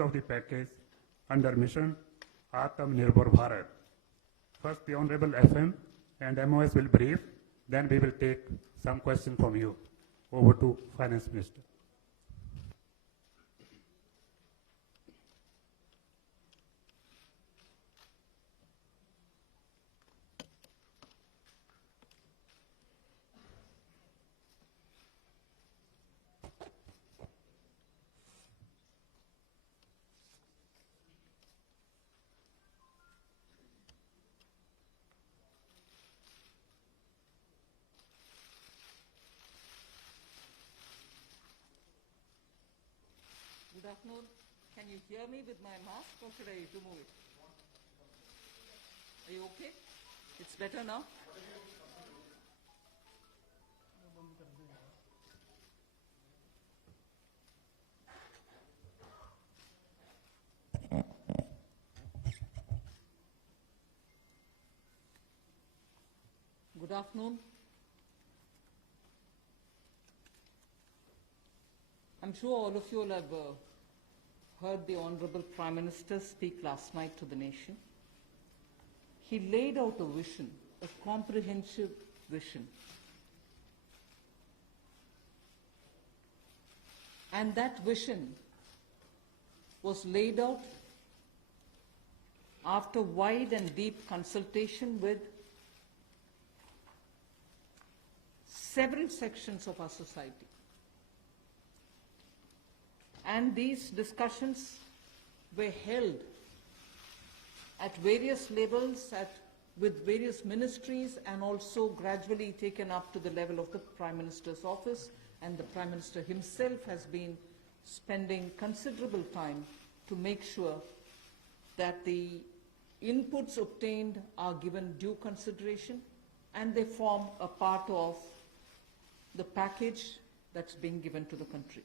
of the package under mission Atmanirbhar Bharat. First, the Honorable FM and MOS will brief, then we will take some questions from you. Over to Finance Minister. Good afternoon. Can you hear me with my mask or should I remove it? Are you okay? It's better now? Good afternoon. I'm sure all of you will have heard the Honorable Prime Minister speak last night to the nation. He laid out a vision, a comprehensive vision. And that vision was laid out after wide and deep consultation with several sections of our society. And these discussions were held at various levels with various ministries and also gradually taken up to the level of the Prime Minister's office, and the Prime Minister himself has been spending considerable time to make sure that the inputs obtained are given due consideration and they form a part of the package that's being given to the country.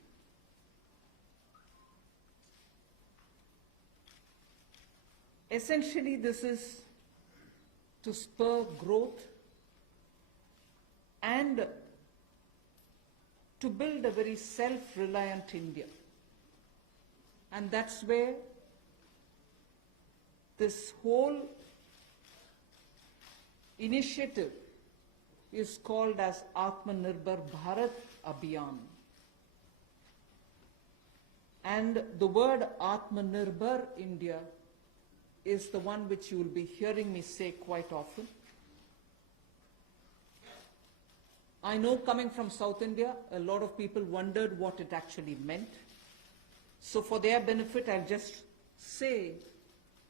Essentially, this is to spur growth and to build a very self-reliant India. And that's where this whole initiative is called as Atmanirbhar Bharat Abhiyan. And the word Atmanirbhar India is the one which you will be hearing me say quite often. I know, coming from South India, a lot of people wondered what it actually meant. So for their benefit, I'll just say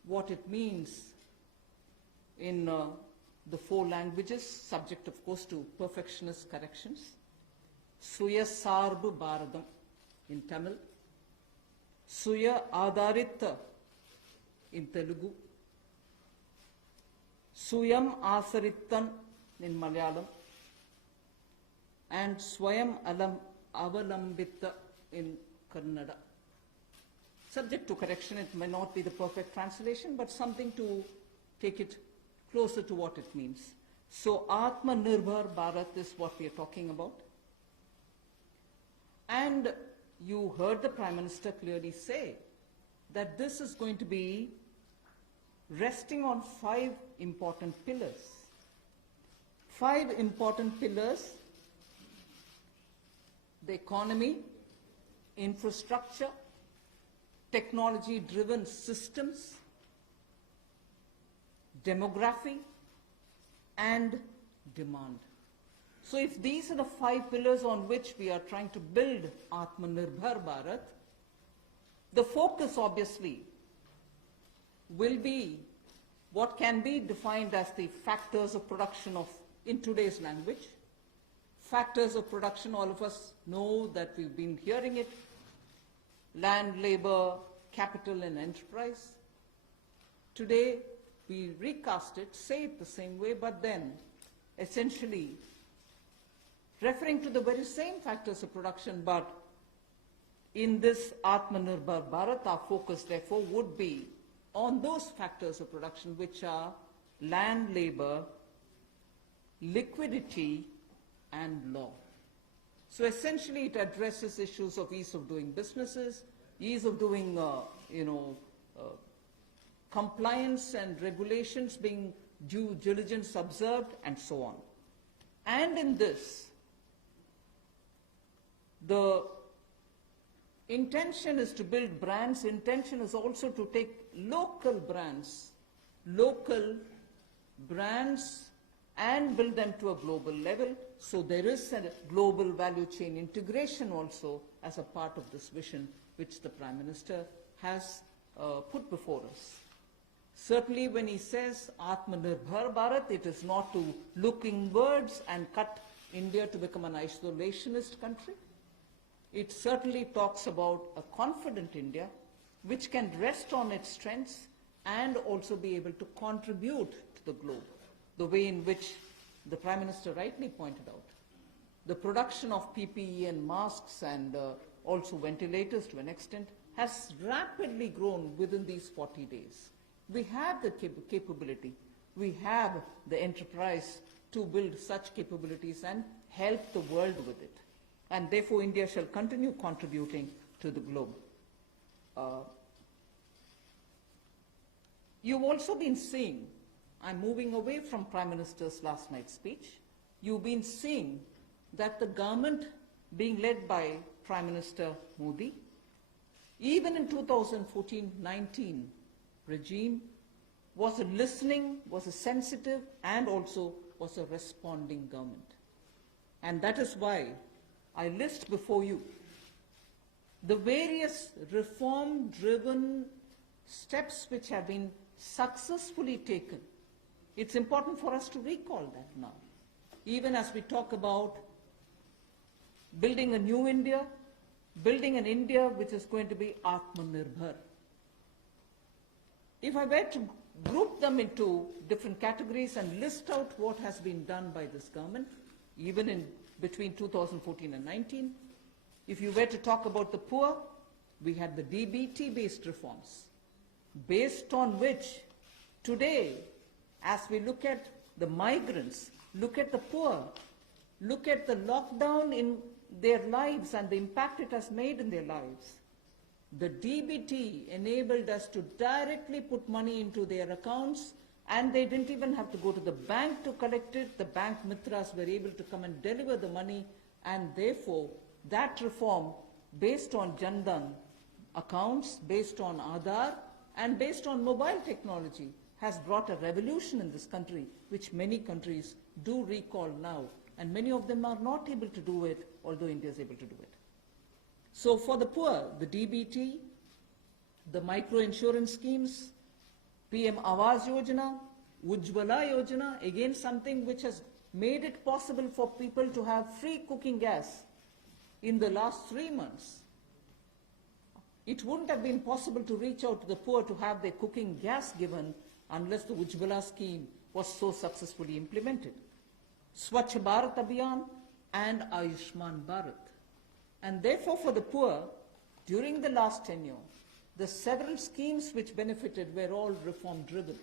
what it means in the 4 languages, subject of course to perfectionist corrections. Suya Sarbu Bharadam in Tamil, Suya Adharita in Telugu, Suyam Asarittan in Malayalam, and Swayam Avalambita in Kannada. Subject to correction, it may not be the perfect translation, but something to take it closer to what it means. So Atmanirbhar Bharat is what we are talking about. And you heard the Prime Minister clearly say that this is going to be resting on 5 important pillars. 5 important pillars: the economy, infrastructure, technology-driven systems, demography, and demand. So if these are the 5 pillars on which we are trying to build Atmanirbhar Bharat, the focus obviously will be what can be defined as the factors of production in today's language. Factors of production, all of us know that we've been hearing it: land, labor, capital, and enterprise. Today, we recast it, say it the same way, but then essentially referring to the very same factors of production, but in this Atmanirbhar Bharat, our focus therefore would be on those factors of production which are land, labor, liquidity, and law. So essentially it addresses issues of ease of doing businesses, ease of doing, compliance and regulations being due diligence observed, and so on. And in this, the intention is to build brands. Intention is also to take local brands, and build them to a global level. So there is a global value chain integration also as a part of this vision which the Prime Minister has put before us. Certainly when he says Atmanirbhar Bharat, it is not to look inwards and cut India to become an isolationist country. It certainly talks about a confident India which can rest on its strengths and also be able to contribute to the globe, the way in which the Prime Minister rightly pointed out. The production of PPE and masks and also ventilators to an extent has rapidly grown within these 40 days. We have the capability, we have the enterprise to build such capabilities and help the world with it. And therefore India shall continue contributing to the globe. You've also been seeing, I'm moving away from Prime Minister's last night's speech, you've been seeing that the government being led by Prime Minister Modi, even in 2014-19 regime, was a listening, was a sensitive, and also was a responding government. And that is why I list before you the various reform-driven steps which have been successfully taken. It's important for us to recall that now. Even as we talk about building a new India, building an India which is going to be Atmanirbhar. If I were to group them into different categories and list out what has been done by this government, even in between 2014 and 19, if you were to talk about the poor, we had the DBT-based reforms, based on which today, as we look at the migrants, look at the poor, look at the lockdown in their lives and the impact it has made in their lives, the DBT enabled us to directly put money into their accounts, and they didn't even have to go to the bank to collect it. The bank mitras were able to come and deliver the money, and therefore that reform based on Jan Dhan accounts, based on Aadhaar, and based on mobile technology has brought a revolution in this country, which many countries do recall now, and many of them are not able to do it, although India is able to do it. So for the poor, the DBT, the micro-insurance schemes, PM Awas Yojana, Ujjwala Yojana, again something which has made it possible for people to have free cooking gas in the last 3 months. It wouldn't have been possible to reach out to the poor to have their cooking gas given unless the Ujjwala scheme was so successfully implemented. Swachh Bharat Abhiyan and Ayushman Bharat. And therefore for the poor, during the last tenure, the several schemes which benefited were all reform driven.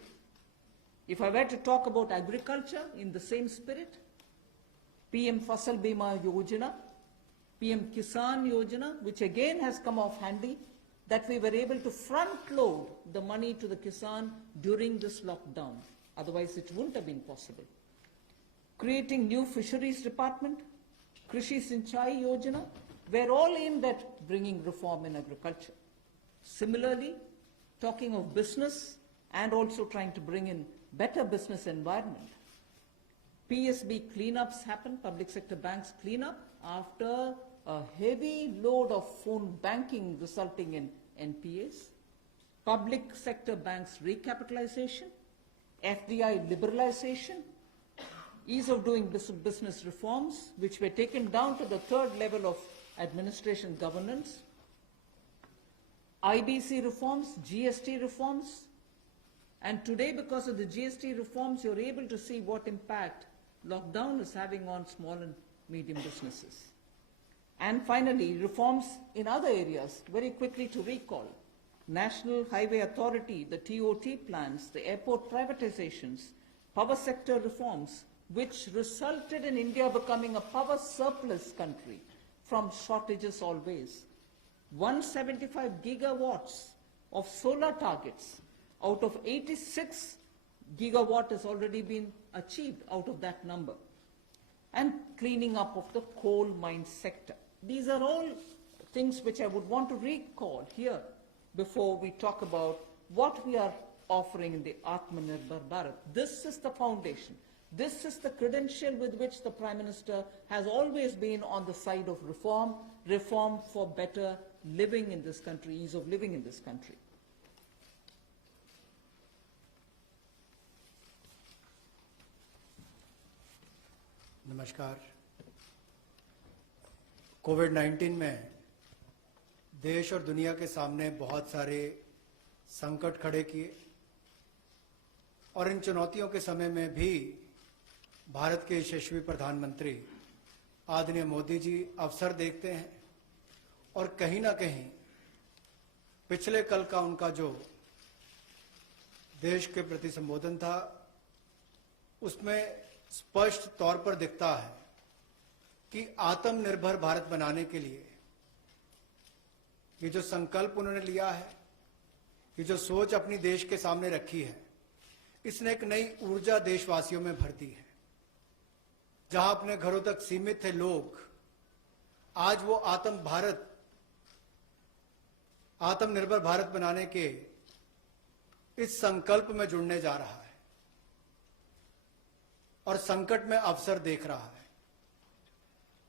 If I were to talk about agriculture in the same spirit, PM Fasal Bima Yojana, PM Kisan Yojana, which again has come off handy, that we were able to front load the money to the Kisan during this lockdown. Otherwise it wouldn't have been possible. Creating new fisheries department, Krishi Sinchai Yojana, were all aimed at bringing reform in agriculture. Similarly, talking of business and also trying to bring in better business environment. PSB cleanups happen, public sector banks clean up after a heavy load of phone banking resulting in NPAs. Public sector banks recapitalization, FDI liberalization, ease of doing business reforms, which were taken down to the third level of administration governance, IBC reforms, GST reforms, and today because of the GST reforms, you're able to see what impact lockdown is having on small and medium businesses. And finally, reforms in other areas, very quickly to recall. National Highway Authority, the TOT plans, the airport privatizations, power sector reforms, which resulted in India becoming a power surplus country from shortages always. 175 gigawatts of solar targets. Out of 86 gigawatt has already been achieved out of that number. And cleaning up of the coal mine sector. These are all things which I would want to recall here before we talk about what we are offering in the Atmanirbhar Bharat. This is the foundation. This is the credential with which the Prime Minister has always been on the side of reform, reform for better living in this country, ease of living in this country. नमस्कार। कोविड-19 में देश और दुनिया के सामने बहुत सारे संकट खड़े किए और इन चुनौतियों के समय में भी भारत के यशस्वी प्रधानमंत्री आदरणीय मोदी जी अवसर देखते हैं और कहीं ना कहीं पिछले कल का उनका जो देश के प्रति संबोधन था उसमें स्पष्ट तौर पर दिखता है कि आत्मनिर्भर भारत बनाने के लिए ये जो संकल्प उन्होंने लिया है, ये जो सोच अपनी देश के सामने रखी है, इसने एक नई ऊर्जा देशवासियों में भर दी है। जहां अपने घरों तक सीमित थे लोग, आज वो आत्मनिर्भर भारत बनाने के इस संकल्प में जुड़ने जा रहा है और संकट में अवसर देख रहा है।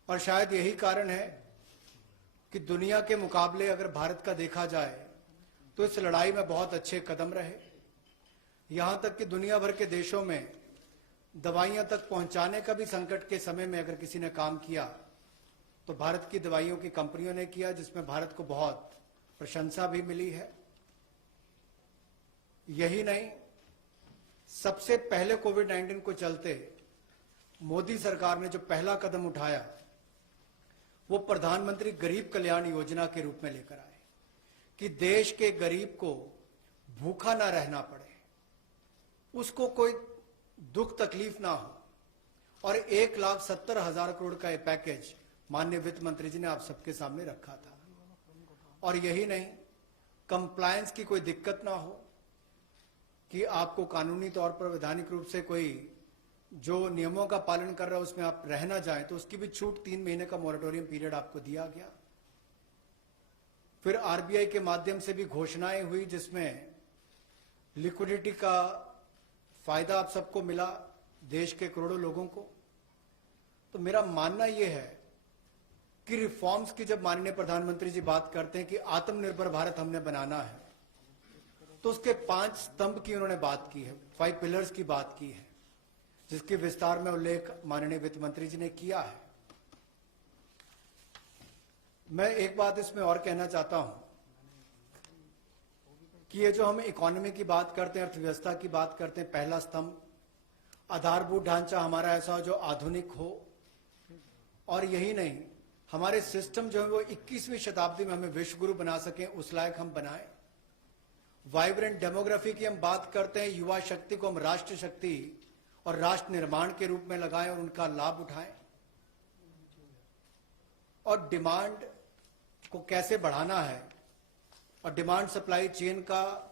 और शायद यही कारण है कि दुनिया के मुकाबले अगर भारत का देखा जाए तो इस लड़ाई में बहुत अच्छे कदम रहे। यहां तक कि दुनिया भर के देशों में दवाइयां तक पहुंचाने का भी संकट के समय में अगर किसी ने काम किया तो भारत की दवाइयों की कंपनियों ने किया, जिसमें भारत को बहुत प्रशंसा भी मिली है। यही नहीं, सबसे पहले कोविड-19 को चलते मोदी सरकार ने जो पहला कदम उठाया वो प्रधानमंत्री गरीब कल्याण योजना के रूप में लेकर आए कि देश के गरीब को भूखा ना रहना पड़े, उसको कोई दुख तकलीफ ना हो। और 1,70,000 करोड़ का ये पैकेज माननीय वित्त मंत्री जी ने आप सबके सामने रखा था। और यही नहीं, कंप्लायंस की कोई दिक्कत ना हो कि आपको कानूनी तौर पर वैधानिक रूप से कोई जो नियमों का पालन कर रहा है उसमें आप रह ना जाएं, तो उसकी भी छूट 3 महीने का मॉरेटोरियम पीरियड आपको दिया गया। फिर आरबीआई के माध्यम से भी घोषणाएं हुई जिसमें लिक्विडिटी का फायदा आप सबको मिला, देश के करोड़ों लोगों को। तो मेरा मानना यह है कि रिफॉर्म्स की जब माननीय प्रधानमंत्री जी बात करते हैं कि आत्मनिर्भर भारत हमने बनाना है, तो उसके 5 स्तंभ की उन्होंने बात की है, 5 पिलर्स की बात की है, जिसके विस्तार में उल्लेख माननीय वित्त मंत्री जी ने किया है। मैं एक बात इसमें और कहना चाहता हूं कि ये जो हम इकोनॉमी की बात करते हैं, अर्थव्यवस्था की बात करते हैं, पहला स्तंभ आधारभूत ढांचा हमारा ऐसा हो जो आधुनिक हो। और यही नहीं, हमारे सिस्टम जो है वो 21वीं शताब्दी में हमें विश्व गुरु बना सकें, उस लायक हम बनाएं। वाइब्रेंट डेमोग्राफी की हम बात करते हैं, युवा शक्ति को हम राष्ट्र शक्ति और राष्ट्र निर्माण के रूप में लगाएं और उनका लाभ उठाएं। और डिमांड को कैसे बढ़ाना है और डिमांड सप्लाई चेन का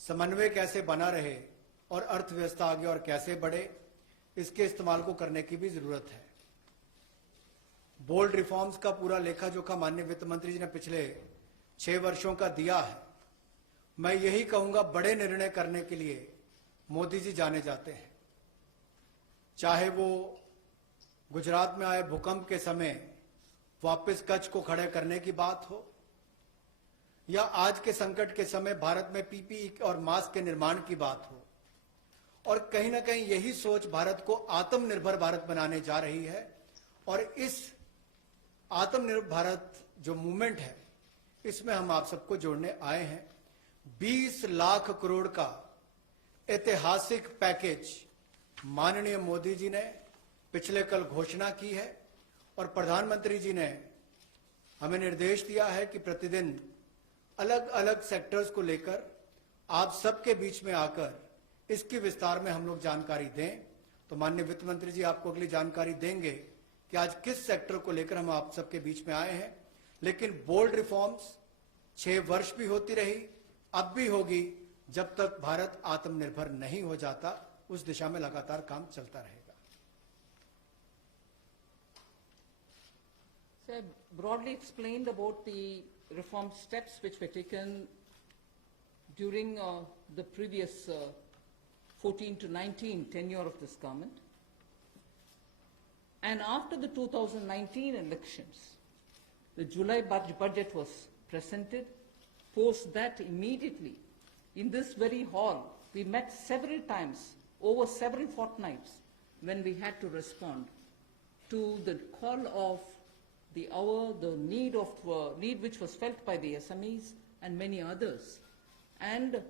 समन्वय कैसे बना रहे और अर्थव्यवस्था आगे और कैसे बढ़े, इसके इस्तेमाल को करने की भी जरूरत है। बोल्ड रिफॉर्म्स का पूरा लेखा जोखा माननीय वित्त मंत्री जी ने पिछले 6 वर्षों का दिया है। मैं यही कहूंगा, बड़े निर्णय करने के लिए मोदी जी जाने जाते हैं। चाहे वो गुजरात में आए भूकंप के समय वापस कच्छ को खड़े करने की बात हो, या आज के संकट के समय भारत में पीपीई और मास्क के निर्माण की बात हो। और कहीं ना कहीं यही सोच भारत को आत्मनिर्भर भारत बनाने जा रही है। और इस आत्मनिर्भर भारत जो मूवमेंट है, इसमें हम आप सबको जोड़ने आए हैं। 20 लाख करोड़ का ऐतिहासिक पैकेज माननीय मोदी जी ने पिछले कल घोषणा की है और प्रधानमंत्री जी ने हमें निर्देश दिया है कि प्रतिदिन अलग अलग सेक्टर्स को लेकर आप सबके बीच में आकर इसकी विस्तार में हम लोग जानकारी दें। तो माननीय वित्त मंत्री जी आपको अगली जानकारी देंगे कि आज किस सेक्टर को लेकर हम आप सबके बीच में आए हैं। लेकिन बोल्ड रिफॉर्म्स 6 वर्ष भी होती रही, अब भी होगी, जब तक भारत आत्मनिर्भर नहीं हो जाता। उस दिशा में लगातार काम चलता रहेगा। So I broadly explained about the reform steps which were taken during the previous 14 to 19 tenure of this government. And after the 2019 elections, the July budget was presented. Post that, immediately, in this very hall, we met several times, over several fortnights, when we had to respond to the call of the hour, the need which was felt by the SMEs and many others. And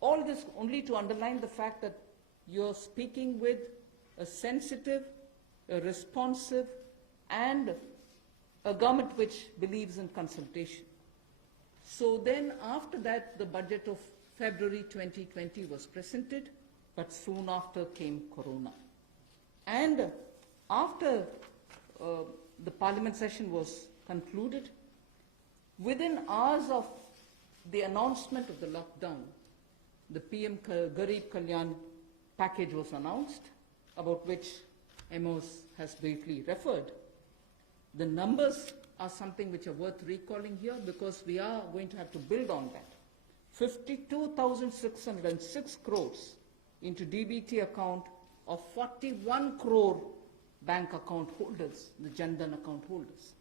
all this only to underline the fact that you're speaking with a sensitive, a responsive, and a government which believes in consultation. So then after that, the budget of February 2020 was presented, but soon after came Corona. And after the parliament session was concluded, within hours of the announcement of the lockdown, the PM Garib Kalyan package was announced, about which Amos has briefly referred. The numbers are something which are worth recalling here because we are going to have to build on that. 52,606 crores into DBT account of 41 crore bank account holders, the Jan Dhan account holders.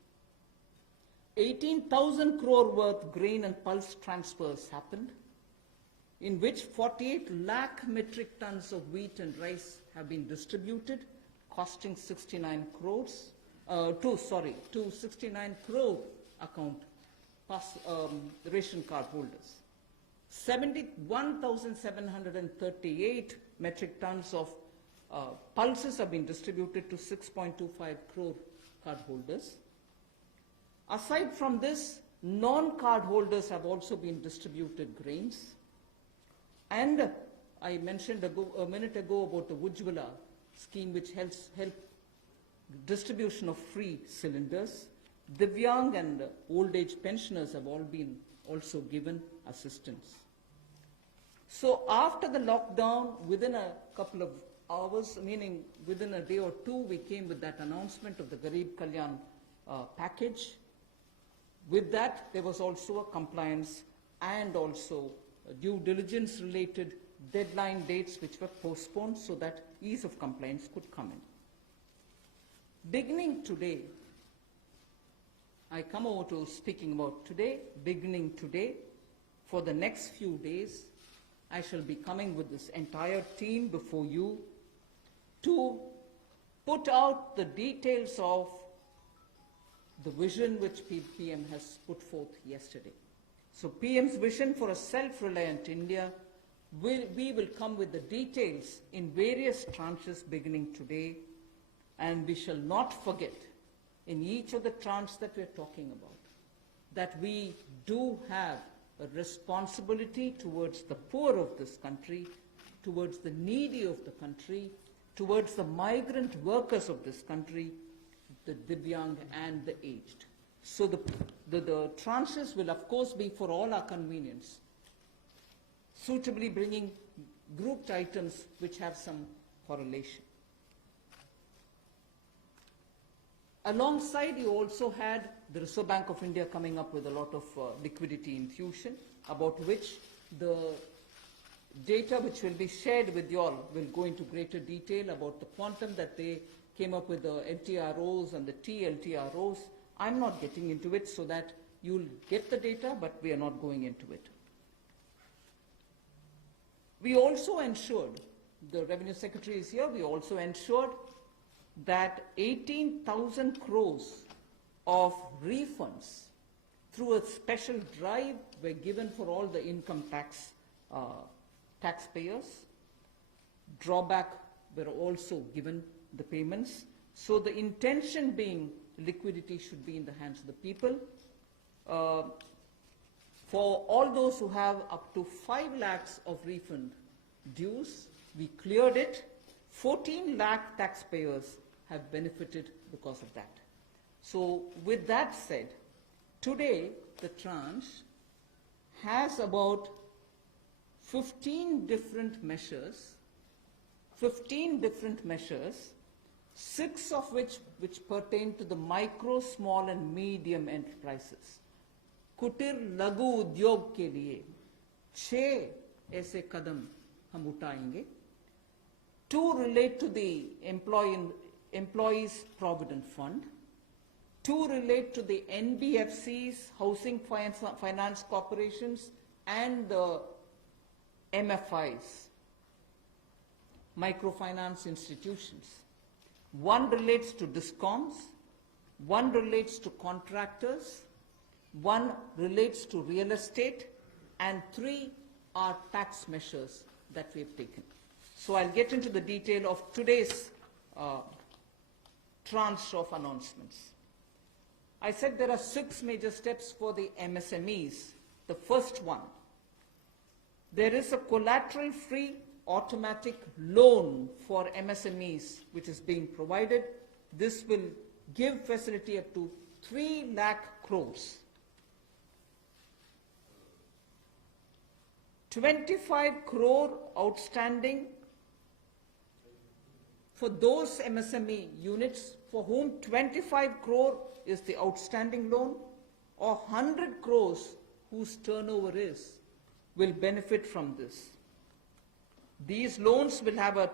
18,000 crore worth grain and pulse transfers happened, in which 48 lakh metric tons of wheat and rice have been distributed, costing 69 crores, to 69 crore account ration card holders. 71,738 metric tons of pulses have been distributed to 6.25 crore card holders. Aside from this, non-card holders have also been distributed grains. And I mentioned a minute ago about the Ujjwala scheme, which help distribution of free cylinders. Divyang and old age pensioners have all been also given assistance. So after the lockdown, within a couple of hours, meaning within a day or two, we came with that announcement of the Garib Kalyan package. With that, there was also a compliance and also due diligence related deadline dates which were postponed so that ease of compliance could come in. Beginning today, I come over to speaking about today. Beginning today, for the next few days, I shall be coming with this entire team before you to put out the details of the vision which PM has put forth yesterday. So PM's vision for a self-reliant India, we will come with the details in various tranches beginning today, and we shall not forget in each of the tranches that we're talking about that we do have a responsibility towards the poor of this country, towards the needy of the country, towards the migrant workers of this country, the Divyang and the aged. So the tranches will of course be for all our convenience, suitably bringing grouped items which have some correlation. Alongside, you also had the Reserve Bank of India coming up with a lot of liquidity infusion, about which the data which will be shared with you all will go into greater detail about the quantum that they came up with, the LTROs and the TLTROs. I'm not getting into it so that you'll get the data, but we are not going into it. We also ensured, the Revenue Secretary is here, we also ensured that 18,000 crores of refunds through a special drive were given for all the income tax taxpayers. Drawback were also given the payments. So the intention being liquidity should be in the hands of the people. For all those who have up to 5 lakhs of refund dues, we cleared it. 14 lakh taxpayers have benefited because of that. So with that said, Today, the tranche has about 15 different measures, 6 of which pertain to the micro, small and medium enterprises. कुटीर लघु उद्योग के लिए 6 ऐसे कदम हम उठाएंगे. 2 relate to the Employees Provident Fund. 2 relate to the NBFCs, Housing Finance Corporations, and the MFIs, microfinance institutions. 1 relates to DISCOMs, 1 relates to contractors, 1 relates to real estate, and 3 are tax measures that we have taken. So I'll get into the detail of today's tranche of announcements. I said there are 6 major steps for the MSMEs. The first one, there is a collateral-free automatic loan for MSMEs which is being provided. This will give facility up to 3 lakh crores. 25 crore outstanding for those MSME units for whom 25 crore is the outstanding loan, or 100 crores whose turnover is, will benefit from this. These loans will have a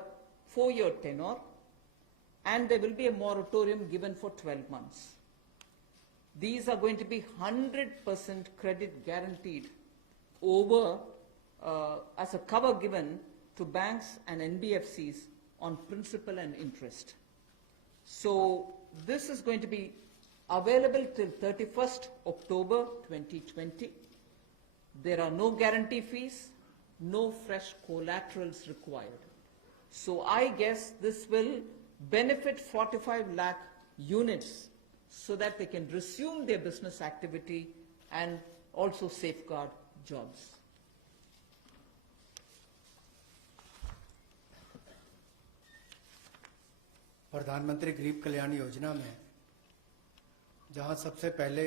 4-year tenure, and there will be a moratorium given for 12 months. These are going to be 100% credit guaranteed over as a cover given to banks and NBFCs on principal and interest. So this is going to be available till 31st October 2020. There are no guarantee fees, no fresh collaterals required. So I guess this will benefit 45 lakh units so that they can resume their business activity and also safeguard jobs. प्रधानमंत्री गरीब कल्याण योजना में जहां सबसे पहले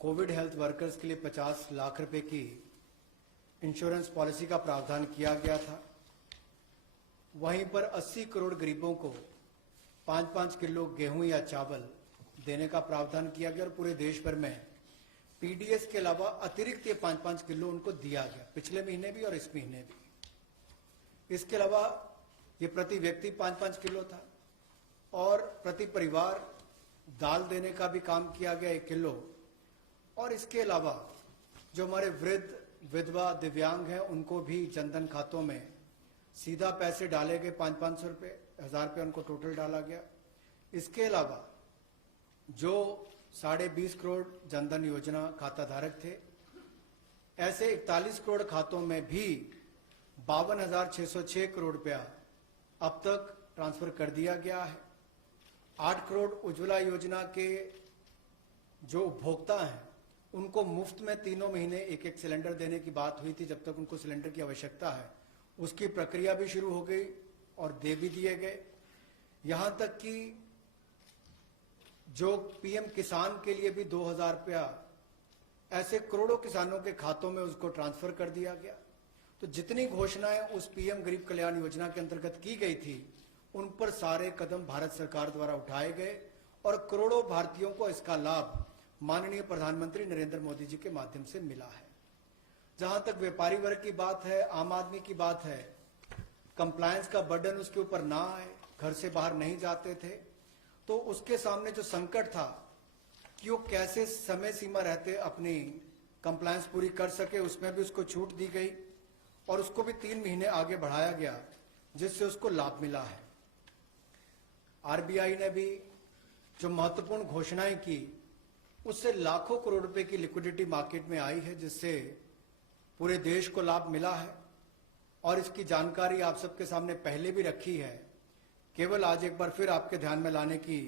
Covid health workers के लिए 50 लाख रुपए की इंश्योरेंस पॉलिसी का प्रावधान किया गया था, वहीं पर 80 करोड़ गरीबों को 5-5 किलो गेहूं या चावल देने का प्रावधान किया गया और पूरे देश भर में पीडीएस के अलावा अतिरिक्त ये 5-5 किलो उनको दिया गया, पिछले महीने भी और इस महीने भी. इसके अलावा ये प्रति व्यक्ति 5-5 किलो था और प्रति परिवार दाल देने का भी काम किया गया 1 किलो. और इसके अलावा जो हमारे वृद्ध, विधवा, दिव्यांग हैं उनको भी जनधन खातों में सीधा पैसे डाले गए, 500-500 रुपए, 1000 रुपये उनको टोटल डाला गया. इसके अलावा जो 20.5 करोड़ जनधन योजना खाता धारक थे, ऐसे 41 करोड़ खातों में भी 52,606 करोड़ रुपया अब तक ट्रांसफर कर दिया गया है. 8 करोड़ उज्ज्वला योजना के जो उपभोक्ता हैं उनको मुफ्त में 3 महीने 1-1 सिलेंडर देने की बात हुई थी. जब तक उनको सिलेंडर की आवश्यकता है उसकी प्रक्रिया भी शुरू हो गई और दे भी दिए गए. यहां तक कि जो पीएम किसान के लिए भी 2,000 रुपया ऐसे करोड़ों किसानों के खातों में उसको ट्रांसफर कर दिया गया. तो जितनी घोषणाएं उस पीएम गरीब कल्याण योजना के अंतर्गत की गई थी उन पर सारे कदम भारत सरकार द्वारा उठाए गए और करोड़ों भारतीयों को इसका लाभ माननीय प्रधानमंत्री नरेंद्र मोदी जी के माध्यम से मिला है. जहां तक व्यापारी वर्ग की बात है, आम आदमी की बात है, कंप्लायंस का बर्डन उसके ऊपर ना आए, घर से बाहर नहीं जाते थे, तो उसके सामने जो संकट था कि वो कैसे समय सीमा रहते अपनी कंप्लायंस पूरी कर सके, उसमें भी उसको छूट दी गई और उसको भी 3 महीने आगे बढ़ाया गया, जिससे उसको लाभ मिला है. आरबीआई ने भी जो महत्वपूर्ण घोषणाएं की उससे लाखों करोड़ रुपए की लिक्विडिटी मार्केट में आई है, जिससे पूरे देश को लाभ मिला है. और इसकी जानकारी आप सबके सामने पहले भी रखी है, केवल आज एक बार फिर आपके ध्यान में लाने की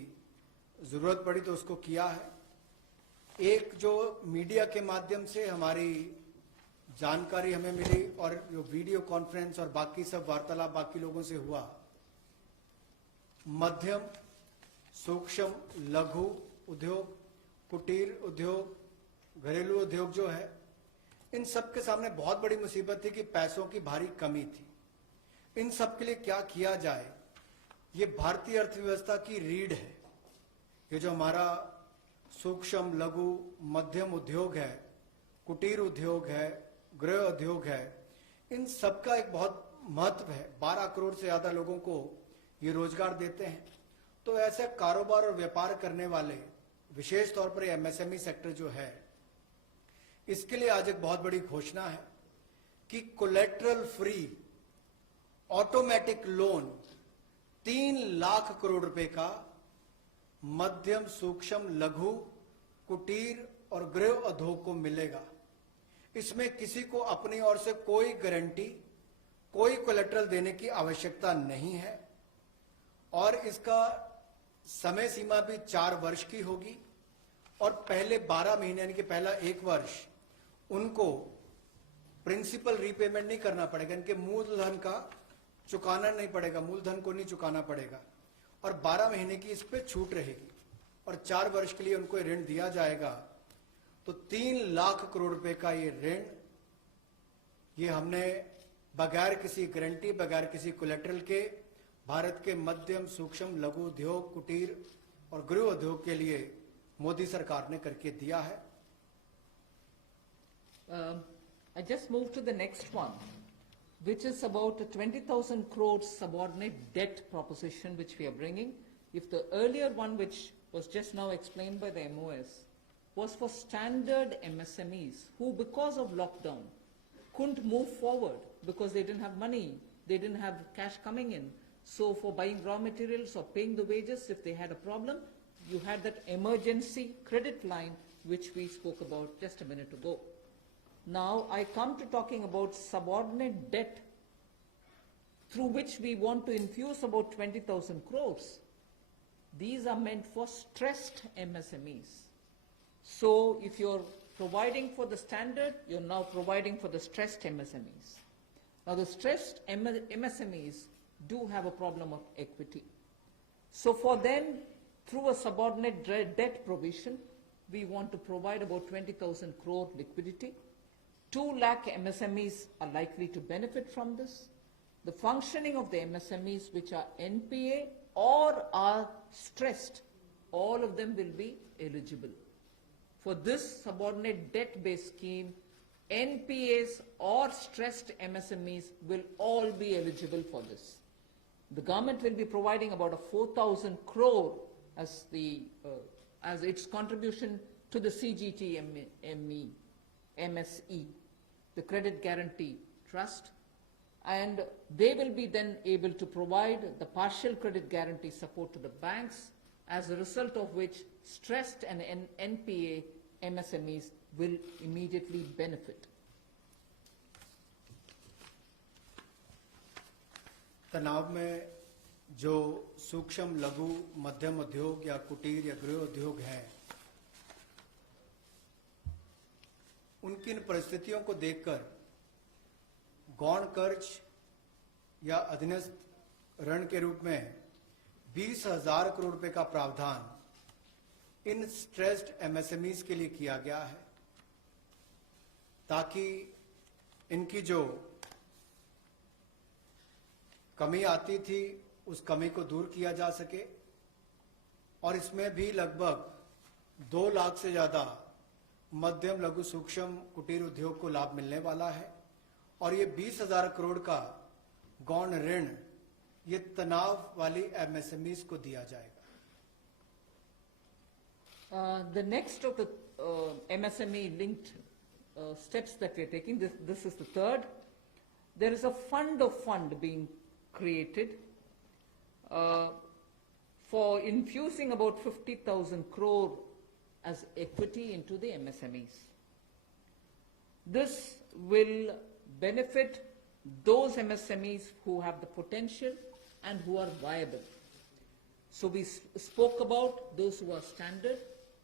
जरूरत पड़ी तो उसको किया है. एक जो मीडिया के माध्यम से हमारी जानकारी हमें मिली और जो वीडियो कॉन्फ्रेंस और बाकी सब वार्तालाप बाकी लोगों से हुआ, मध्यम, सूक्ष्म, लघु उद्योग कुटीर उद्योग, घरेलू उद्योग जो है, इन सब के सामने बहुत बड़ी मुसीबत थी कि पैसों की भारी कमी थी। इन सब के लिए क्या किया जाए, ये भारतीय अर्थव्यवस्था की रीढ़ है। ये जो हमारा सूक्ष्म लघु मध्यम उद्योग है, कुटीर उद्योग है, गृह उद्योग है, इन सबका एक बहुत महत्व है। 12 करोड़ से ज्यादा लोगों को ये रोजगार देते हैं। तो ऐसे कारोबार और व्यापार करने वाले, विशेष तौर पर एमएसएमई सेक्टर जो है, इसके लिए आज एक बहुत बड़ी घोषणा है कि collateral free automatic loan 3 lakh crore रुपए का मध्यम सूक्ष्म लघु कुटीर और गृह उद्योग को मिलेगा। इसमें किसी को अपनी ओर से कोई गारंटी, कोई कोलेटरल देने की आवश्यकता नहीं है और इसका समय सीमा भी 4 वर्ष की होगी और पहले 12 महीने यानी कि पहला 1 वर्ष उनको प्रिंसिपल रीपेमेंट नहीं करना पड़ेगा, इनके मूलधन का चुकाना नहीं पड़ेगा, मूलधन को नहीं चुकाना पड़ेगा और 12 महीने की इस पे छूट रहेगी और 4 वर्ष के लिए उनको ऋण दिया जाएगा। तो 3 लाख करोड़ रुपए का ये ऋण, ये हमने बगैर किसी गारंटी, बगैर किसी कोलेटरल के भारत के मध्यम सूक्ष्म लघु उद्योग, कुटीर और गृह उद्योग के लिए मोदी सरकार ने करके दिया है। I just move to the next one, which is about a 20,000 crore subordinate debt proposition which we are bringing. If the earlier one, which was just now explained by the MOS, was for standard MSMEs who, because of lockdown, couldn't move forward because they didn't have money, they didn't have cash coming in. So for buying raw materials or paying the wages, if they had a problem, you had that emergency credit line which we spoke about just a minute ago. Now I come to talking about subordinate debt through which we want to infuse about 20,000 crores. These are meant for stressed MSMEs. So if you're providing for the standard, you're now providing for the stressed MSMEs. Now the stressed MSMEs do have a problem of equity. So for them, through a subordinate debt provision, we want to provide about 20,000 crore liquidity. 2 lakh MSMEs are likely to benefit from this. The functioning of the MSMEs which are NPA or are stressed, all of them will be eligible. For this subordinate debt-based scheme, NPAs or stressed MSMEs will all be eligible for this. The government will be providing about a 4,000 crore as its contribution to the MSE, the Credit Guarantee Trust, and they will be then able to provide the partial credit guarantee support to the banks, as a result of which stressed and NPA MSMEs will immediately benefit. तनाव में जो सूक्ष्म लघु मध्यम उद्योग या कुटीर या गृह उद्योग हैं, उनकी इन परिस्थितियों को देखकर गौण कर्ज या अधीनस्थ ऋण के रूप में 20,000 करोड़ रुपए का प्रावधान इन स्ट्रेस्ड एमएसएमईज के लिए किया गया है, ताकि इनकी जो कमी आती थी उस कमी को दूर किया जा सके। और इसमें भी लगभग 2 लाख से ज्यादा मध्यम लघु सूक्ष्म कुटीर उद्योग को लाभ मिलने वाला है और ये 20,000 करोड़ का गौण ऋण ये तनाव वाली एमएसएमईज को दिया जाएगा। The next of the MSME linked steps that we are taking, this is the third. There is a fund being created for infusing about 50,000 crore as equity into the MSMEs. This will benefit those MSMEs who have the potential and who are viable. So we spoke about those who are standard,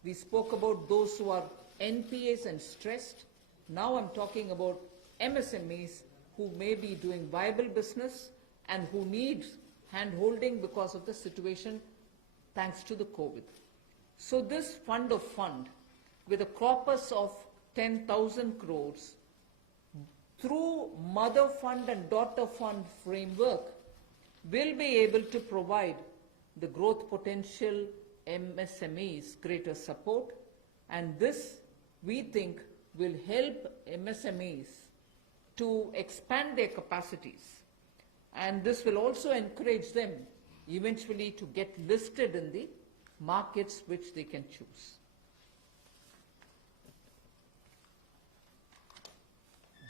we spoke about those who are NPAs and stressed. Now I'm talking about MSMEs who may be doing viable business and who need hand-holding because of the situation thanks to the COVID. So this fund with a corpus of 10,000 crores through mother fund and daughter fund framework will be able to provide the growth potential MSMEs greater support, and this we think will help MSMEs to expand their capacities, and this will also encourage them eventually to get listed in the markets which they can choose.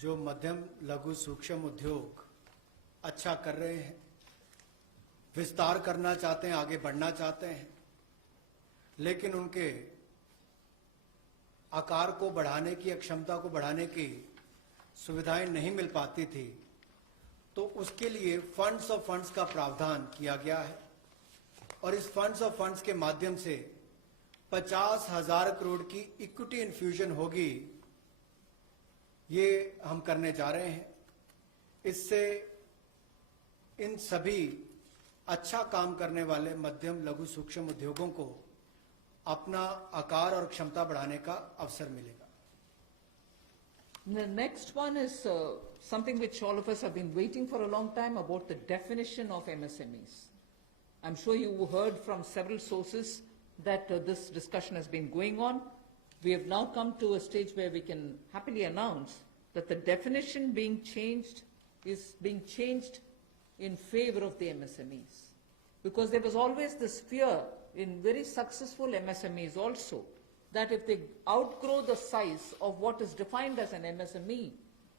जो मध्यम लघु सूक्ष्म उद्योग अच्छा कर रहे हैं, विस्तार करना चाहते हैं, आगे बढ़ना चाहते हैं, लेकिन उनके आकार को बढ़ाने की, क्षमता को बढ़ाने की सुविधाएं नहीं मिल पाती थी, तो उसके लिए फंड्स ऑफ फंड्स का प्रावधान किया गया है और इस फंड्स ऑफ फंड्स के माध्यम से 50,000 करोड़ की इक्विटी इन्फ्यूजन होगी, ये हम करने जा रहे हैं। इससे इन सभी अच्छा काम करने वाले मध्यम लघु सूक्ष्म उद्योगों को अपना आकार और क्षमता बढ़ाने का अवसर मिलेगा। The next one is something which all of us have been waiting for a long time, about the definition of MSMEs. I'm sure you heard from several sources that this discussion has been going on. We have now come to a stage where we can happily announce that the definition being changed is being changed in favor of the MSMEs. Because there was always this fear in very successful MSMEs also, that if they outgrow the size of what is defined as an MSME,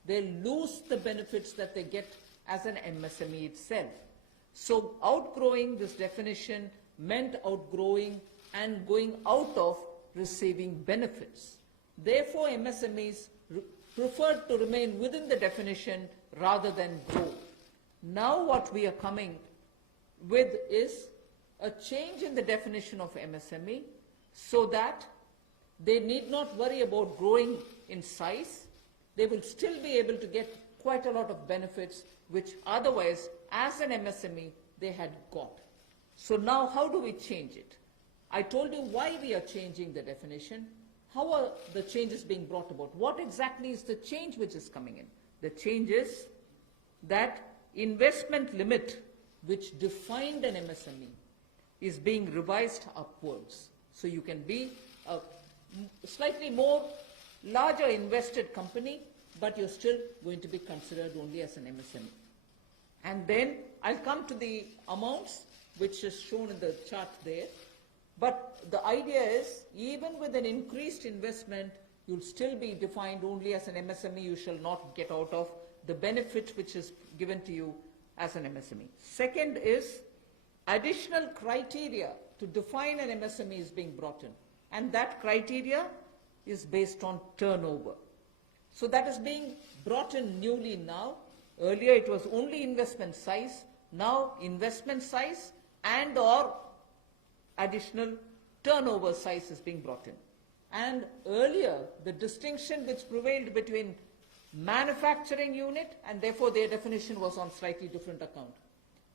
they'll lose the benefits that they get as an MSME itself. So outgrowing this definition meant outgrowing and going out of receiving benefits. Therefore, MSMEs preferred to remain within the definition rather than grow. Now what we are coming with is a change in the definition of MSME so that they need not worry about growing in size. They will still be able to get quite a lot of benefits which otherwise, as an MSME, they had got. So now how do we change it? I told you why we are changing the definition. How are the changes being brought about? What exactly is the change which is coming in? The change is that investment limit which defined an MSME is being revised upwards. So you can be a slightly more larger invested company, but you're still going to be considered only as an MSME. And then I'll come to the amounts which is shown in the chart there. But the idea is, even with an increased investment, you'll still be defined only as an MSME. You shall not get out of the benefit which is given to you as an MSME. Second is, additional criteria to define an MSME is being brought in. And that criteria is based on turnover. So that is being brought in newly now. Earlier it was only investment size. Now investment size and or additional turnover size is being brought in. And earlier, the distinction which prevailed between manufacturing unit, and therefore their definition was on slightly different account.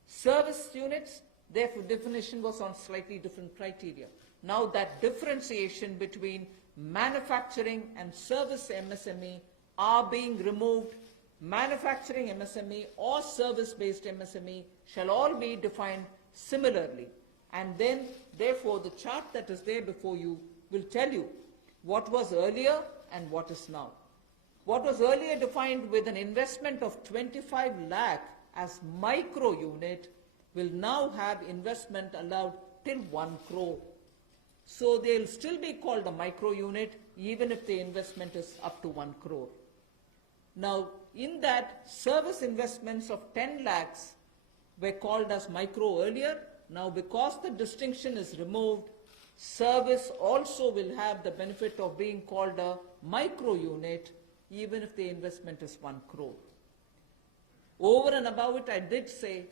Service units, their definition was on slightly different criteria. Now that differentiation between manufacturing and service MSME are being removed. Manufacturing MSME or service-based MSME shall all be defined similarly. And then, therefore, the chart that is there before you will tell you what was earlier and what is now. What was earlier defined with an investment of 25 lakh as micro unit will now have investment allowed till 1 crore. So they'll still be called a micro unit even if the investment is up to 1 crore. Now, in that, service investments of 10 lakhs were called as micro earlier. Now, because the distinction is removed, service also will have the benefit of being called a micro unit even if the investment is 1 crore. Over and above it, I did say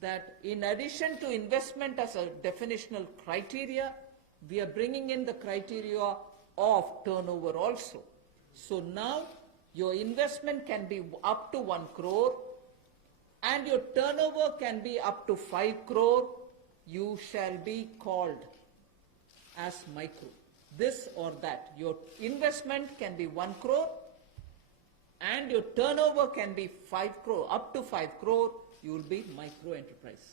that in addition to investment as a definitional criteria, we are bringing in the criteria of turnover also. So now your investment can be up to 1 crore and your turnover can be up to 5 crore. You shall be called as micro. this or that. Your investment can be 1 crore and your turnover can be 5 crore. Up to 5 crore, you will be micro enterprise.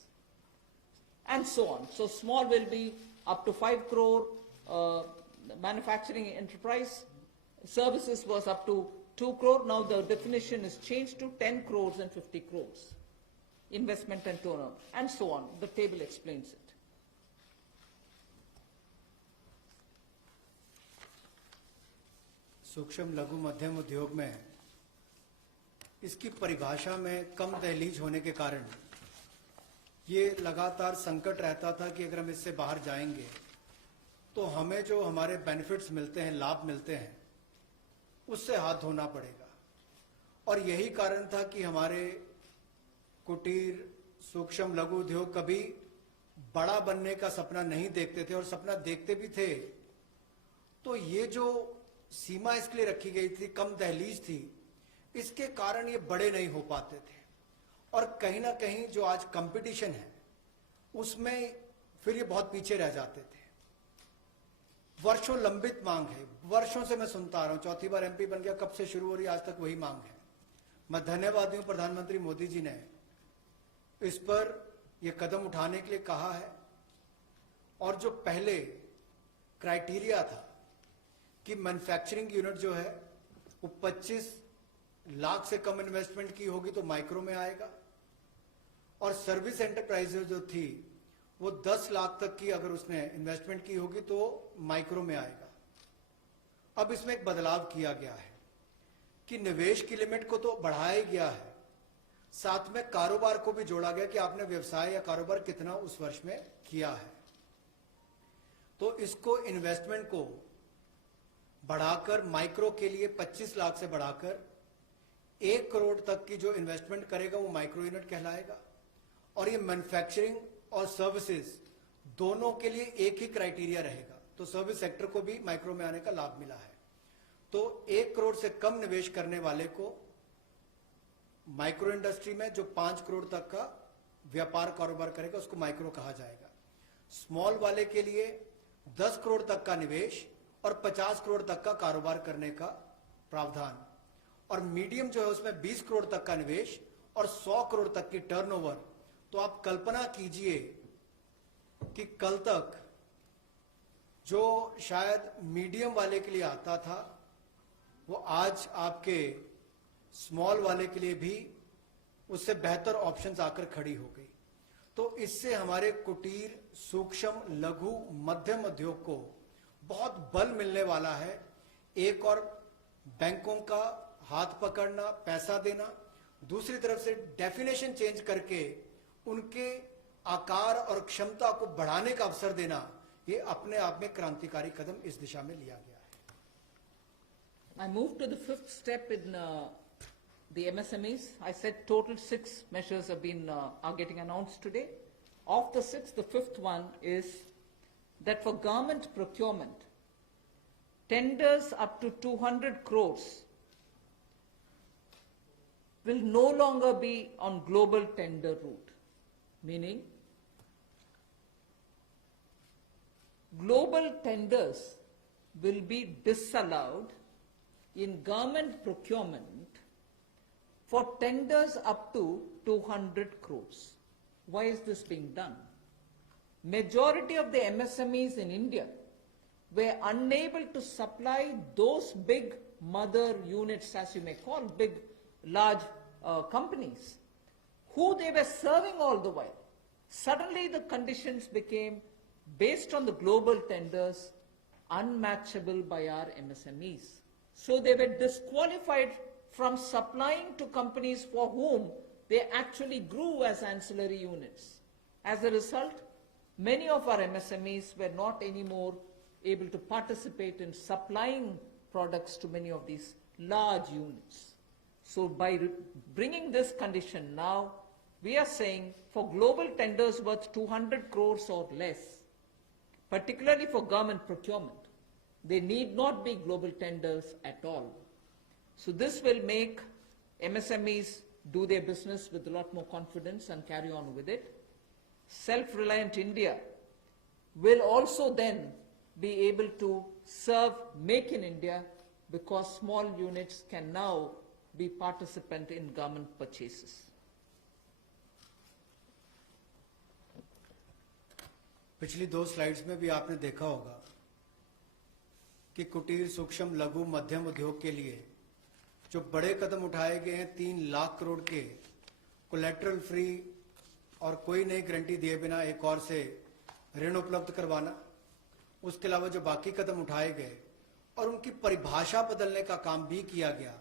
And so on. So small will be up to 5 crore, manufacturing enterprise. Services was up to 2 crore. Now the definition is changed to 10 crores and 50 crores. Investment and turnover, and so on. The table explains it. सूक्ष्म लघु मध्यम उद्योग में इसकी परिभाषा में कम दहलीज होने के कारण ये लगातार संकट रहता था कि अगर हम इससे बाहर जाएंगे तो हमें जो हमारे बेनिफिट्स मिलते हैं, लाभ मिलते हैं, उससे हाथ धोना पड़ेगा। और यही कारण था कि हमारे कुटीर सूक्ष्म लघु उद्योग कभी बड़ा बनने का सपना नहीं देखते थे, और सपना देखते भी थे तो ये जो सीमा इसके लिए रखी गई थी, कम दहलीज थी, इसके कारण ये बड़े नहीं हो पाते थे। और कहीं ना कहीं जो आज कंपटीशन है उसमें फिर ये बहुत पीछे रह जाते थे। वर्षों लंबित मांग है, वर्षों से मैं सुनता आ रहा हूं, चौथी बार एमपी बन गया, कब से शुरू हो रही, आज तक वही मांग है। मैं धन्यवादी हूं प्रधानमंत्री मोदी जी ने इस पर यह कदम उठाने के लिए कहा है। और जो पहले क्राइटेरिया था कि मैन्युफैक्चरिंग यूनिट जो है वो 25 लाख से कम इन्वेस्टमेंट की होगी तो माइक्रो में आएगा, और सर्विस एंटरप्राइजेज जो थी वो 10 लाख तक की अगर उसने इन्वेस्टमेंट की होगी तो माइक्रो में आएगा। अब इसमें एक बदलाव किया गया है कि निवेश की लिमिट को तो बढ़ाया गया है, साथ में कारोबार को भी जोड़ा गया कि आपने व्यवसाय या कारोबार कितना उस वर्ष में किया है। तो इसको इन्वेस्टमेंट को बढ़ाकर माइक्रो के लिए 25 लाख से बढ़ाकर 1 करोड़ तक की जो इन्वेस्टमेंट करेगा वो माइक्रो यूनिट कहलाएगा। और ये मैन्युफैक्चरिंग और सर्विसेज दोनों के लिए एक ही क्राइटेरिया रहेगा, तो सर्विस सेक्टर को भी माइक्रो में आने का लाभ मिला है। तो 1 करोड़ से कम निवेश करने वाले को माइक्रो इंडस्ट्री में जो 5 करोड़ तक का व्यापार कारोबार करेगा उसको माइक्रो कहा जाएगा। स्मॉल वाले के लिए 10 करोड़ तक का निवेश और 50 करोड़ तक का कारोबार करने का प्रावधान, और मीडियम जो है उसमें 20 करोड़ तक का निवेश और 100 करोड़ तक की टर्नओवर। तो आप कल्पना कीजिए कि कल तक जो शायद मीडियम वाले के लिए आता था वो आज आपके स्मॉल वाले के लिए भी उससे बेहतर ऑप्शंस आकर खड़ी हो गई। तो इससे हमारे कुटीर सूक्ष्म लघु मध्यम उद्योग को बहुत बल मिलने वाला है। एक और बैंकों का हाथ पकड़ना, पैसा देना, दूसरी तरफ से डेफिनेशन चेंज करके उनके आकार और क्षमता को बढ़ाने का अवसर देना, ये अपने आप में क्रांतिकारी कदम इस दिशा में लिया गया है। I move to the 5th step in the MSMEs. I said total 6 measures have been are getting announced today. Of the 6, the 5th one is that for government procurement, tenders up to 200 crores will no longer be on global tender route, meaning global tenders will be disallowed in government procurement for tenders up to 200 crores. Why is this being done? Majority of the MSMEs in India were unable to supply those big mother units, as you may call, big, large companies, who they were serving all the while. Suddenly the conditions became, based on the global tenders, unmatchable by our MSMEs. So they were disqualified from supplying to companies for whom they actually grew as ancillary units. As a result, many of our MSMEs were not anymore able to participate in supplying products to many of these large units. So by bringing this condition now, we are saying for global tenders worth 200 crores or less, particularly for government procurement, they need not be global tenders at all. So this will make MSMEs do their business with a lot more confidence and carry on with it. Self-reliant India will also then be able to serve Make in India, because small units can now be participant in government purchases. पिछली 2 slides में भी आपने देखा होगा कि कुटीर, सूक्ष्म, लघु, मध्यम उद्योग के लिए जो बड़े कदम उठाए गए हैं, 3 लाख करोड़ के कोलेटरल फ्री और कोई नई गारंटी दिए बिना एक और से ऋण उपलब्ध करवाना, उसके अलावा जो बाकी कदम उठाए गए और उनकी परिभाषा बदलने का काम भी किया गया,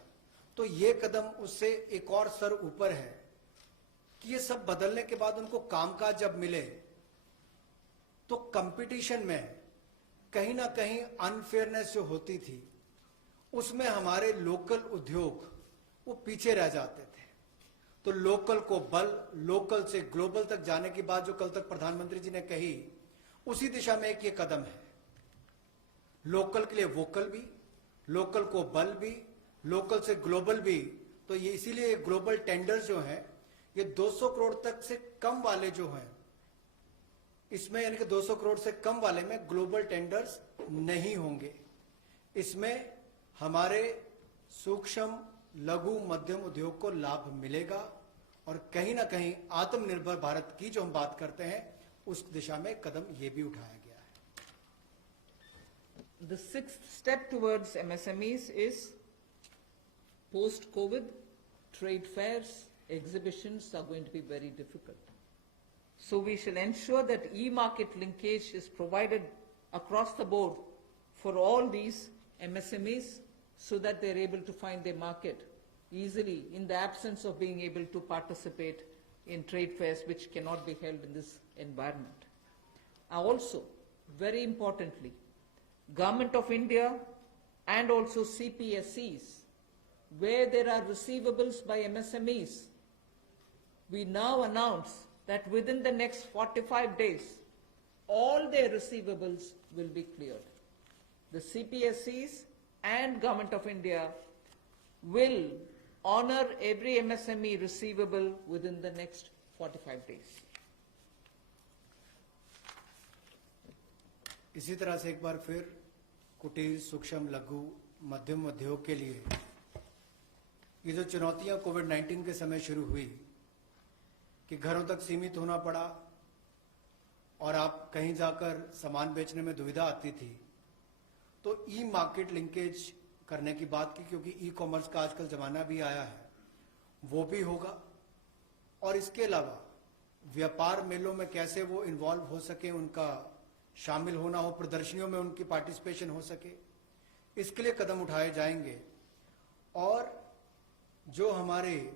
तो ये कदम उससे एक और स्तर ऊपर है कि ये सब बदलने के बाद उनको कामकाज जब मिले तो कंपटीशन में कहीं ना कहीं अनफेयरनेस जो होती थी, उसमें हमारे लोकल उद्योग वो पीछे रह जाते थे। तो लोकल को बल, लोकल से ग्लोबल तक जाने की बात जो कल तक प्रधानमंत्री जी ने कही, उसी दिशा में एक ये कदम है। लोकल के लिए वोकल भी, लोकल को बल भी, लोकल से ग्लोबल भी। तो ये इसीलिए ग्लोबल टेंडर्स जो हैं, ये 200 करोड़ तक से कम वाले जो हैं, इसमें यानी कि 200 करोड़ से कम वाले में ग्लोबल टेंडर्स नहीं होंगे। इसमें हमारे सूक्ष्म, लघु, मध्यम उद्योग को लाभ मिलेगा और कहीं ना कहीं आत्मनिर्भर भारत की जो हम बात करते हैं, उस दिशा में कदम ये भी उठाया गया है। The 6th step towards MSMEs is post-COVID, trade fairs, exhibitions are going to be very difficult. So we shall ensure that e-market linkage is provided across the board for all these MSMEs so that they're able to find their market easily in the absence of being able to participate in trade fairs which cannot be held in this environment. Also, very importantly, Government of India and also CPSEs, where there are receivables by MSMEs, we now announce that within the next 45 days, all their receivables will be cleared. The CPSEs and Government of India will honor every MSME receivable within the next 45 days. इसी तरह से एक बार फिर कुटीर, सूक्ष्म, लघु, मध्यम उद्योग के लिए ये जो चुनौतियां कोविड-19 के समय शुरू हुई कि घरों तक सीमित होना पड़ा और आप कहीं जाकर सामान बेचने में दुविधा आती थी, तो ई मार्केट लिंकेज करने की बात की, क्योंकि ई कॉमर्स का आजकल जमाना भी आया है, वो भी होगा। और इसके अलावा व्यापार मेलों में कैसे वो इन्वॉल्व हो सके, उनका शामिल होना हो, प्रदर्शनियों में उनकी पार्टिसिपेशन हो सके, इसके लिए कदम उठाए जाएंगे। और जो हमारे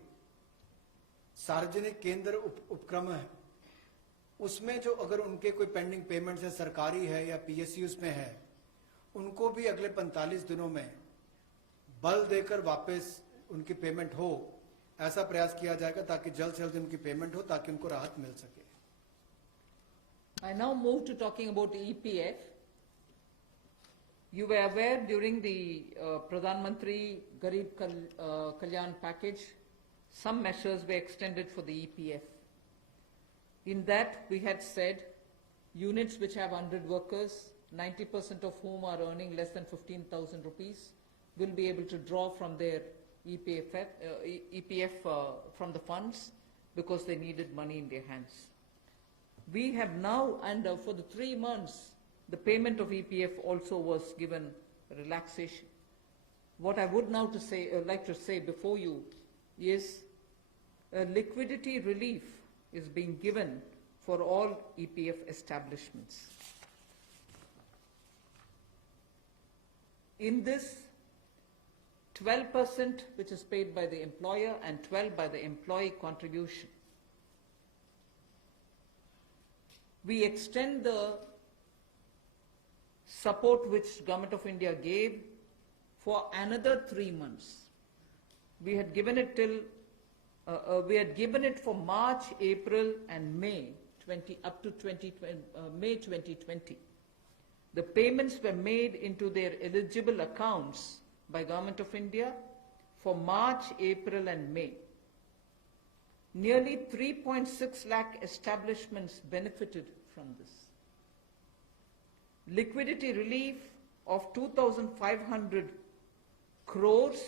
सार्वजनिक केंद्र उपक्रम है, उसमें जो अगर उनके कोई पेंडिंग पेमेंट्स है, सरकारी है या पीएसयूज में है, उनको भी अगले 45 दिनों में बल देकर वापस उनकी पेमेंट हो, ऐसा प्रयास किया जाएगा ताकि जल्द से जल्द उनकी पेमेंट हो, ताकि उनको राहत मिल सके। I now move to talking about EPF. You were aware during the Pradhan Mantri Garib Kalyan package, some measures were extended for the EPF. In that, we had said units which have 100 workers, 90% of whom are earning less than 15,000 rupees, will be able to draw from their EPF from the funds because they needed money in their hands. We have now, and for the 3 months, the payment of EPF also was given relaxation. What I would now like to say before you is liquidity relief is being given for all EPF establishments. In this, 12% which is paid by the employer and 12% by the employee contribution. We extend the support which Government of India gave for another 3 months. We had given it till for March, April, and May up to May 2020. The payments were made into their eligible accounts by Government of India for March, April, and May. Nearly 3.6 lakh establishments benefited from this. liquidity relief of 2,500 crores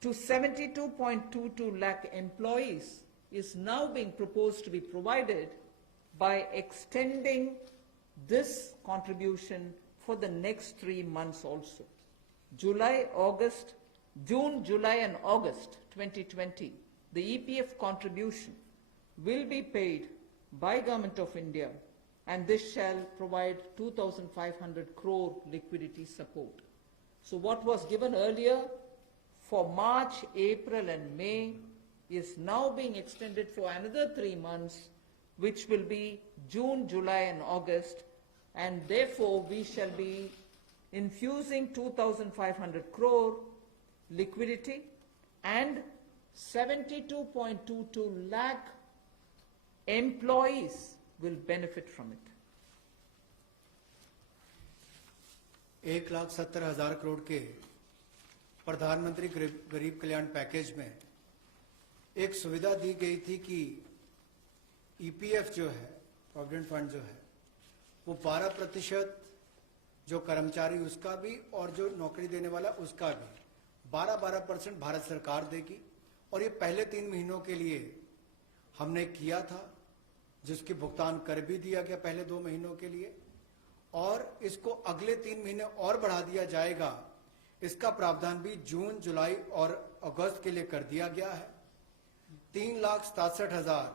to 72.22 lakh employees is now being proposed to be provided by extending this contribution for the next 3 months also. June, July and August 2020, the EPF contribution will be paid by Government of India, and this shall provide 2,500 crore liquidity support. So what was given earlier for March, April and May is now being extended for another 3 months, which will be June, July and August, and therefore we shall be infusing 2,500 crore liquidity and 72.22 lakh employees will benefit from it. 1,70,000 crore के प्रधानमंत्री गरीब कल्याण package में एक सुविधा दी गई थी कि EPF जो है, प्रोविडेंट फंड जो है, वो 12% जो कर्मचारी उसका भी और जो नौकरी देने वाला उसका भी 12% भारत सरकार देगी। और ये पहले 3 महीनों के लिए हमने किया था, जिसकी भुगतान कर भी दिया गया पहले 2 महीनों के लिए, और इसको अगले 3 महीने और बढ़ा दिया जाएगा। इसका प्रावधान भी जून, जुलाई और अगस्त के लिए कर दिया गया है। 3,67,000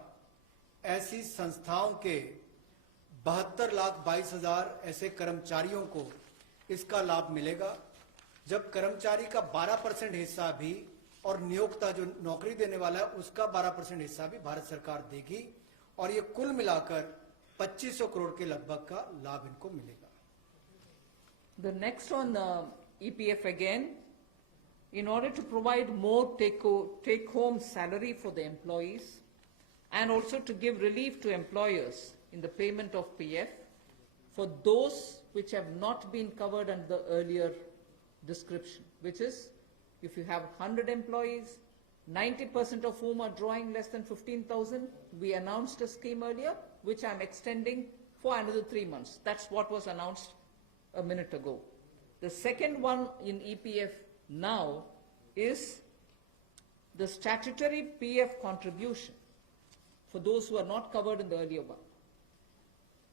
ऐसी संस्थाओं के 72,22,000 ऐसे कर्मचारियों को इसका लाभ मिलेगा, जब कर्मचारी का 12% हिस्सा भी और नियोक्ता जो नौकरी देने वाला है उसका 12% हिस्सा भी भारत सरकार देगी, और ये कुल मिलाकर 2,500 करोड़ के लगभग का लाभ इनको मिलेगा। The next on EPF again, in order to provide more take-home salary for the employees and also to give relief to employers in the payment of PF for those which have not been covered under the earlier description, which is if you have 100 employees, 90% of whom are drawing less than 15,000, we announced a scheme earlier, which I'm extending for another 3 months. That's what was announced a minute ago. The second one in EPF now is the statutory PF contribution for those who are not covered in the earlier one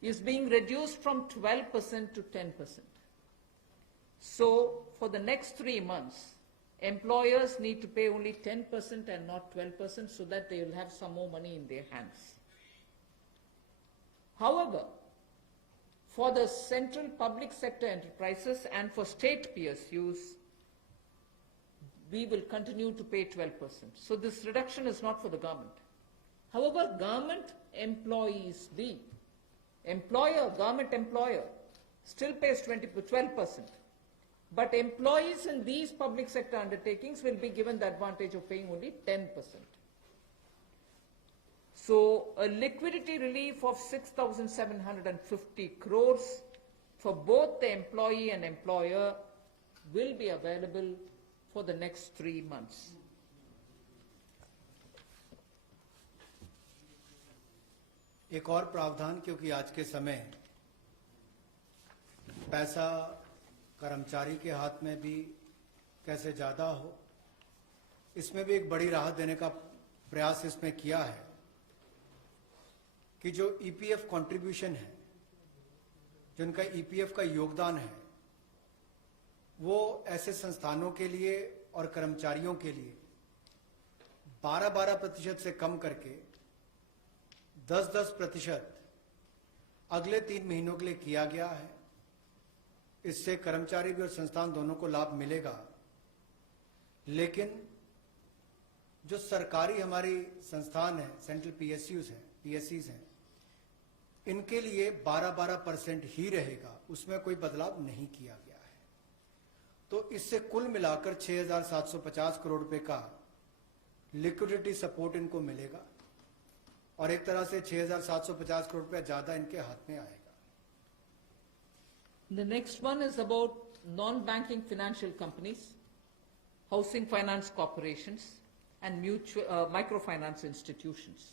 is being reduced from 12% to 10%. So for the next 3 months, employers need to pay only 10% and not 12% so that they will have some more money in their hands. However, for the central public sector enterprises and for state PSUs, we will continue to pay 12%. So this reduction is not for the government. However, government employees, the employer, government employer, still pays 12%. But employees in these public sector undertakings will be given the advantage of paying only 10%. So a liquidity relief of 6,750 crores for both the employee and employer will be available for the next 3 months. एक और प्रावधान, क्योंकि आज के समय पैसा कर्मचारी के हाथ में भी कैसे ज्यादा हो, इसमें भी एक बड़ी राहत देने का प्रयास इसमें किया है कि जो ईपीएफ कंट्रीब्यूशन है, जिनका ईपीएफ का योगदान है, वो ऐसे संस्थानों के लिए और कर्मचारियों के लिए 12% से कम करके 10% अगले 3 महीनों के लिए किया गया है। इससे कर्मचारी भी और संस्थान दोनों को लाभ मिलेगा। लेकिन जो सरकारी हमारी संस्थान है, सेंट्रल पीएससीज हैं, इनके लिए 12% ही रहेगा, उसमें कोई बदलाव नहीं किया गया है। तो इससे कुल मिलाकर 6,750 करोड़ रुपए का लिक्विडिटी सपोर्ट इनको मिलेगा और एक तरह से 6,750 करोड़ रुपया ज्यादा इनके हाथ में आएगा। The next one is about non-banking financial companies, housing finance corporations, and microfinance institutions.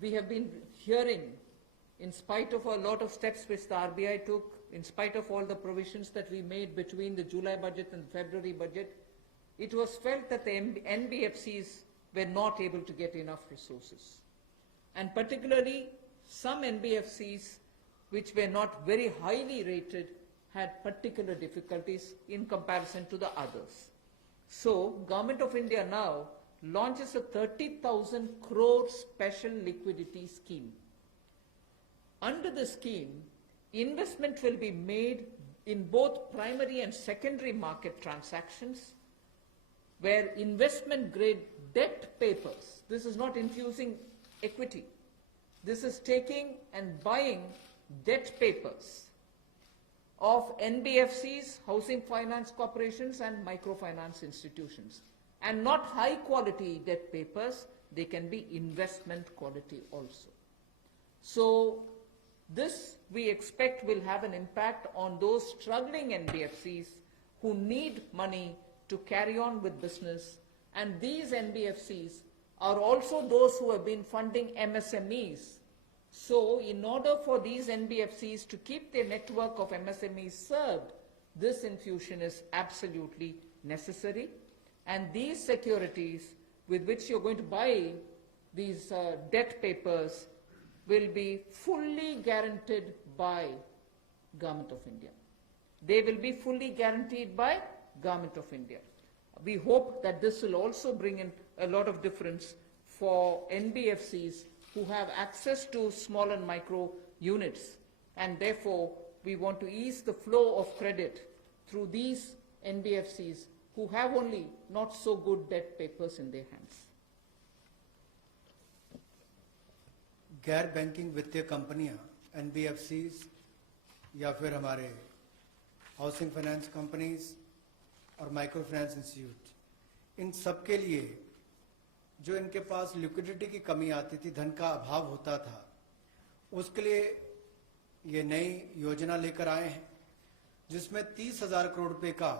We have been hearing in spite of a lot of steps which the RBI took, in spite of all the provisions that we made between the July budget and the February budget, it was felt that the NBFCs were not able to get enough resources. And particularly, some NBFCs which were not very highly rated had particular difficulties in comparison to the others. So, Government of India now launches a 30,000 crore special liquidity scheme. Under the scheme, investment will be made in both primary and secondary market transactions where investment grade debt papers, this is not infusing equity, this is taking and buying debt papers of NBFCs, housing finance corporations and microfinance institutions. And not high quality debt papers, they can be investment quality also. So this we expect will have an impact on those struggling NBFCs who need money to carry on with business. And these NBFCs are also those who have been funding MSMEs. So in order for these NBFCs to keep their network of MSMEs served, this infusion is absolutely necessary. And these securities with which you're going to buy these debt papers will be fully guaranteed by Government of India. They will be fully guaranteed by Government of India. We hope that this will also bring in a lot of difference for NBFCs who have access to small and micro units, and therefore we want to ease the flow of credit through these NBFCs who have only not so good debt papers in their hands. गैर banking वित्तीय कंपनियां NBFCs या फिर हमारे housing finance companies और micro finance institute, इन सब के लिए जो इनके पास लिक्विडिटी की कमी आती थी, धन का अभाव होता था, उसके लिए ये नई योजना लेकर आए हैं जिसमें 30,000 करोड़ रुपए का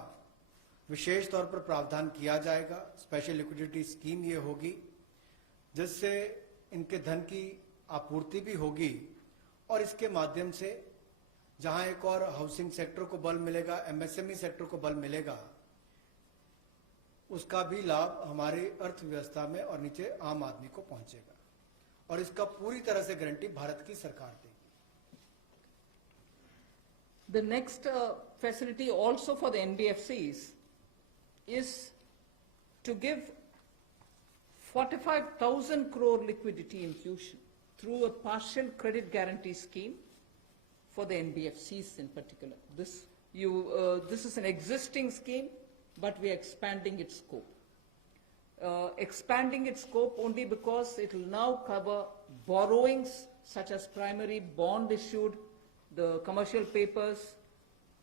विशेष तौर पर प्रावधान किया जाएगा। स्पेशल लिक्विडिटी स्कीम ये होगी जिससे इनके धन की आपूर्ति भी होगी और इसके माध्यम से जहां एक और हाउसिंग सेक्टर को बल मिलेगा, एमएसएमई सेक्टर को बल मिलेगा, उसका भी लाभ हमारी अर्थव्यवस्था में और नीचे आम आदमी को पहुंचेगा और इसका पूरी तरह से गारंटी भारत की सरकार देगी। The next facility also for the NBFCs is to give 45,000 crore liquidity infusion through a partial credit guarantee scheme for the NBFCs in particular. This is an existing scheme, but we are expanding its scope. Expanding its scope only because it will now cover borrowings such as primary bond issued, the commercial papers.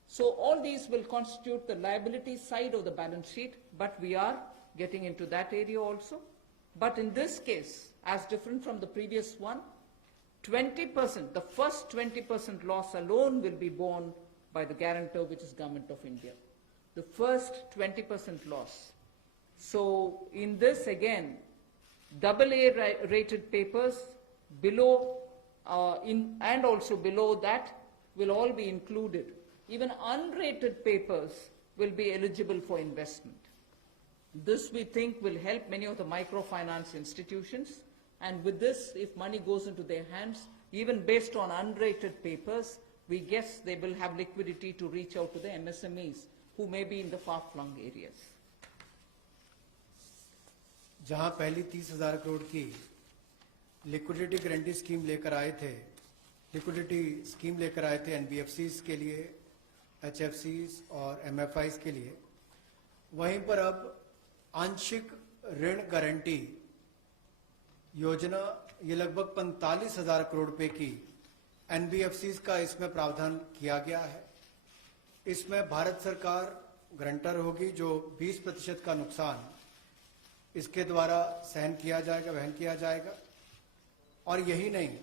So all these will constitute the liability side of the balance sheet, but we are getting into that area also. But in this case, as different from the previous one, 20%, the first 20% loss alone will be borne by the guarantor, which is Government of India. The first 20% loss. So in this again, AA rated papers below and also below that will all be included. Even unrated papers will be eligible for investment. This we think will help many of the microfinance institutions, and with this, if money goes into their hands, even based on unrated papers, we guess they will have liquidity to reach out to the MSMEs who may be in the far-flung areas. जहां पहली 30,000 करोड़ की liquidity guarantee scheme लेकर आए थे, liquidity scheme लेकर आए थे NBFCs के लिए, एचएफसीज और एमएफआईज के लिए, वहीं पर अब आंशिक ऋण गारंटी योजना ये लगभग 45,000 करोड़ रुपए की एनबीएफसीज का इसमें प्रावधान किया गया है। इसमें भारत सरकार गारंटर होगी, जो 20% का नुकसान इसके द्वारा सहन किया जाएगा, वहन किया जाएगा। और यही नहीं,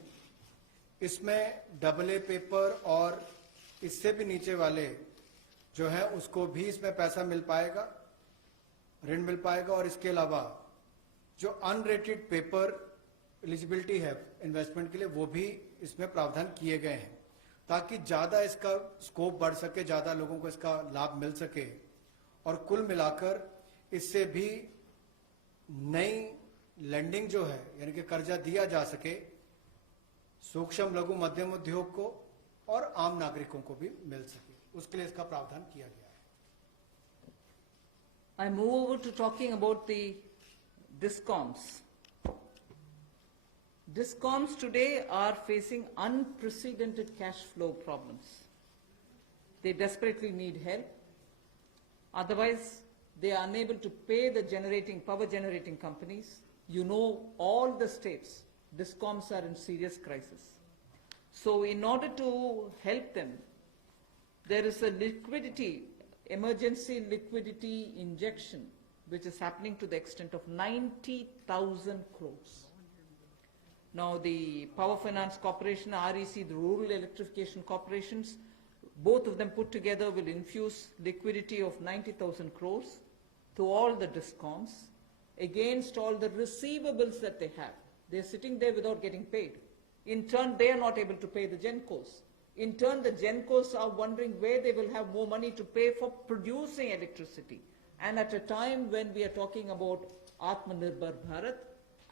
इसमें AA पेपर और इससे भी नीचे वाले जो है उसको भी इसमें पैसा मिल पाएगा, ऋण मिल पाएगा। और इसके अलावा जो अनरेटेड पेपर एलिजिबिलिटी है इन्वेस्टमेंट के लिए, वो भी इसमें प्रावधान किए गए हैं ताकि ज्यादा इसका स्कोप बढ़ सके, ज्यादा लोगों को इसका लाभ मिल सके और कुल मिलाकर इससे भी नई लैंडिंग जो है यानी कि कर्जा दिया जा सके सूक्ष्म लघु मध्यम उद्योग को और आम नागरिकों को भी मिल सके, उसके लिए इसका प्रावधान किया गया है। I move over to talking about the DISCOMs. DISCOMs today are facing unprecedented cash flow problems. They desperately need help. Otherwise, they are unable to pay the power generating companies. You know, all the states, DISCOMs are in serious crisis. So in order to help them, there is a emergency liquidity injection, which is happening to the extent of 90,000 crores. Now the Power Finance Corporation, REC, the Rural Electrification Corporations, both of them put together will infuse liquidity of 90,000 crores to all the DISCOMs against all the receivables that they have. They're sitting there without getting paid. In turn, they are not able to pay the GENCOs. In turn, the GENCOs are wondering where they will have more money to pay for producing electricity. And at a time when we are talking about Atmanirbhar Bharat,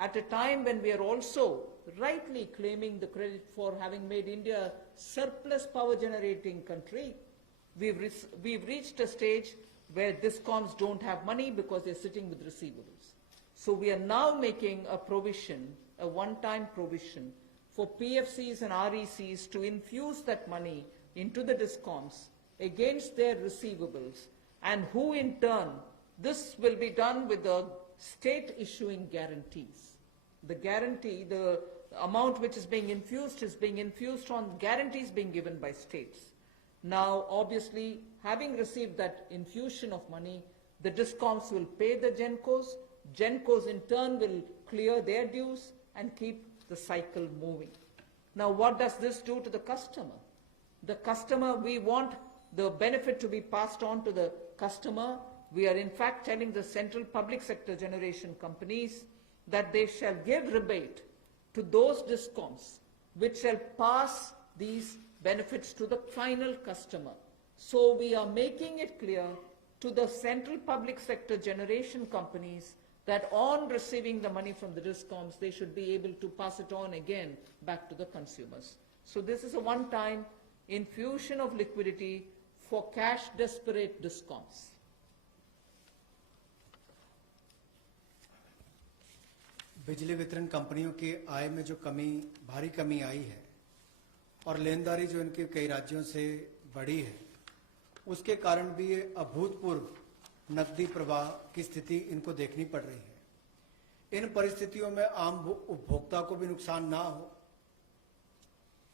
at a time when we are also rightly claiming the credit for having made India a surplus power generating country, we've reached a stage where DISCOMs don't have money because they're sitting with receivables. So we are now making a provision, a one-time provision, for PFCs and RECs to infuse that money into the DISCOMs against their receivables, and who in turn, this will be done with the state issuing guarantees. The guarantee, the amount which is being infused on guarantees being given by states. Now, obviously, having received that infusion of money, the DISCOMs will pay the GENCOs. GENCOs in turn will clear their dues and keep the cycle moving. Now, what does this do to the customer? The customer, we want the benefit to be passed on to the customer. We are in fact telling the central public sector generation companies that they shall give rebate to those DISCOMs which shall pass these benefits to the final customer. So we are making it clear to the central public sector generation companies that on receiving the money from the DISCOMs, they should be able to pass it on again back to the consumers. So this is a one-time infusion of liquidity for cash-desperate DISCOMs. बिजली वितरण कंपनियों की आय में जो भारी कमी आई है और लेनदारी जो इनके कई राज्यों से बढ़ी है, उसके कारण भी ये अभूतपूर्व नकदी प्रवाह की स्थिति इनको देखनी पड़ रही है। इन परिस्थितियों में आम उपभोक्ता को भी नुकसान ना हो,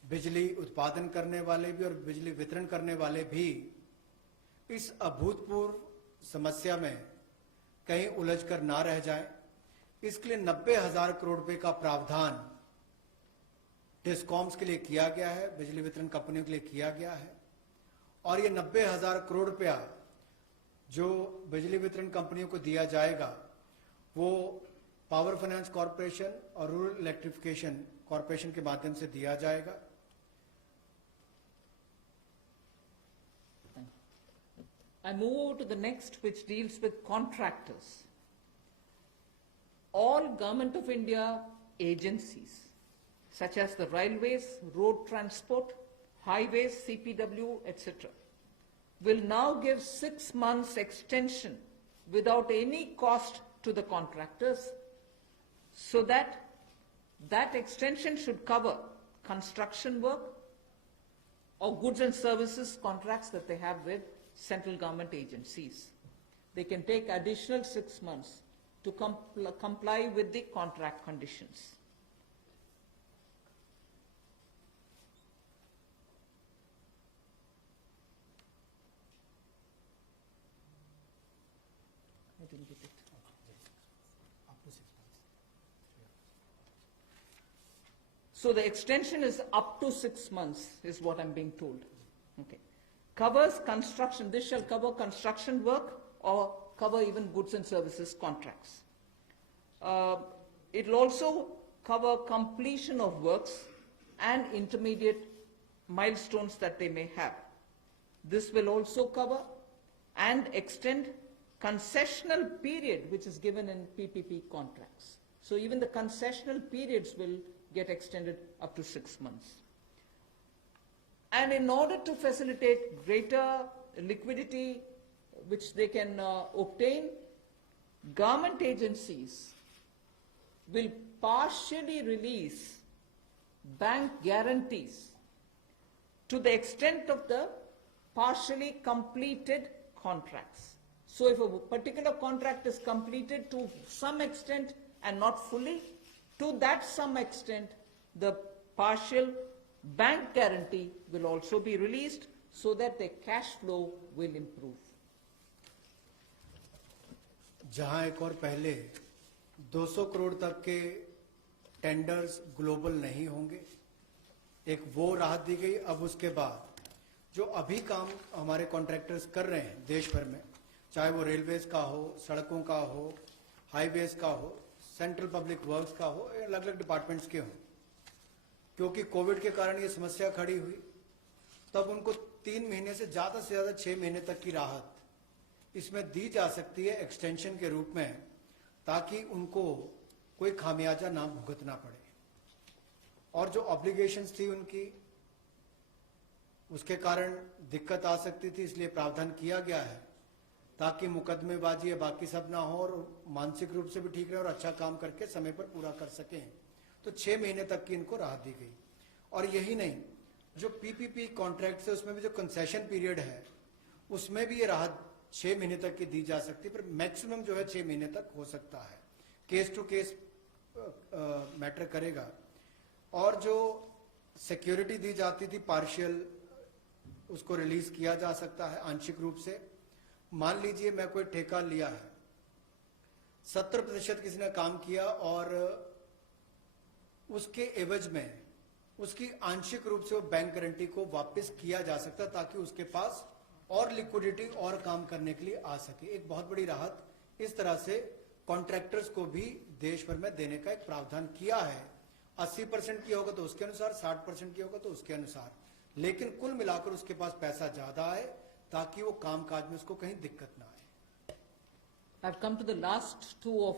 बिजली उत्पादन करने वाले भी और बिजली वितरण करने वाले भी इस अभूतपूर्व समस्या में कहीं उलझकर ना रह जाएं, इसके लिए 90,000 करोड़ रुपए का प्रावधान डिस्कॉम्स के लिए किया गया है, बिजली वितरण कंपनियों के लिए किया गया है। और ये 90,000 करोड़ रुपया जो बिजली वितरण कंपनियों को दिया जाएगा वो पावर फाइनेंस कॉर्पोरेशन और रूरल इलेक्ट्रिफिकेशन कॉर्पोरेशन के माध्यम से दिया जाएगा। I move to the next, which deals with contractors. All Government of India agencies, such as the railways, road transport, highways, CPW, etc., will now give 6 months extension without any cost to the contractors, so that that extension should cover construction work or goods and services contracts that they have with central government agencies. They can take additional 6 months to comply with the contract conditions. I didn't get it. Up to 6 months. So the extension is up to 6 months, is what I'm being told. Okay. Covers construction. This shall cover construction work or cover even goods and services contracts. It will also cover completion of works and intermediate milestones that they may have. This will also cover and extend concessional period which is given in PPP contracts. So even the concessional periods will get extended up to 6 months. And in order to facilitate greater liquidity which they can obtain, government agencies will partially release bank guarantees to the extent of the partially completed contracts. So if a particular contract is completed to some extent and not fully, to that some extent, the partial bank guarantee will also be released so that the cash flow will improve. जहां एक और पहले 200 करोड़ तक के tenders global नहीं होंगे, एक वो राहत दी गई। अब उसके बाद जो अभी काम हमारे कॉन्ट्रैक्टर्स कर रहे हैं देश भर में, चाहे वो रेलवेज का हो, सड़कों का हो, हाईवेज का हो, सेंट्रल पब्लिक वर्क्स का हो, अलग अलग डिपार्टमेंट्स के हों, क्योंकि कोविड के कारण ये समस्या खड़ी हुई, तब उनको 3 महीने से ज्यादा 6 महीने तक की राहत इसमें दी जा सकती है एक्सटेंशन के रूप में, ताकि उनको कोई खामियाजा ना भुगतना पड़े। और जो ऑब्लिगेशंस थी उनकी, उसके कारण दिक्कत आ सकती थी, इसलिए प्रावधान किया गया है ताकि मुकदमेबाजी या बाकी सब ना हो और मानसिक रूप से भी ठीक रहे और अच्छा काम करके समय पर पूरा कर सकें। तो 6 महीने तक की इनको राहत दी गई। और यही नहीं, जो पीपीपी कॉन्ट्रैक्ट है उसमें भी जो कंसेशन पीरियड है उसमें भी ये राहत 6 महीने तक की दी जा सकती है, पर मैक्सिमम जो है 6 महीने तक हो सकता है। केस टू केस मैटर करेगा। और जो सिक्योरिटी दी जाती थी पार्शियल, उसको रिलीज किया जा सकता है आंशिक रूप से। मान लीजिए मैं कोई ठेका लिया है, 70% किसी ने काम किया और उसके एवज में उसकी आंशिक रूप से वो बैंक गारंटी को वापस किया जा सकता है, ताकि उसके पास और लिक्विडिटी और काम करने के लिए आ सके। एक बहुत बड़ी राहत इस तरह से कॉन्ट्रैक्टर्स को भी देश भर में देने का एक प्रावधान किया है। 80% की होगा तो उसके अनुसार, 60% की होगा तो उसके अनुसार, लेकिन कुल मिलाकर उसके पास पैसा ज्यादा आए ताकि वो काम काज में उसको कहीं दिक्कत ना आए। I've come to the last two of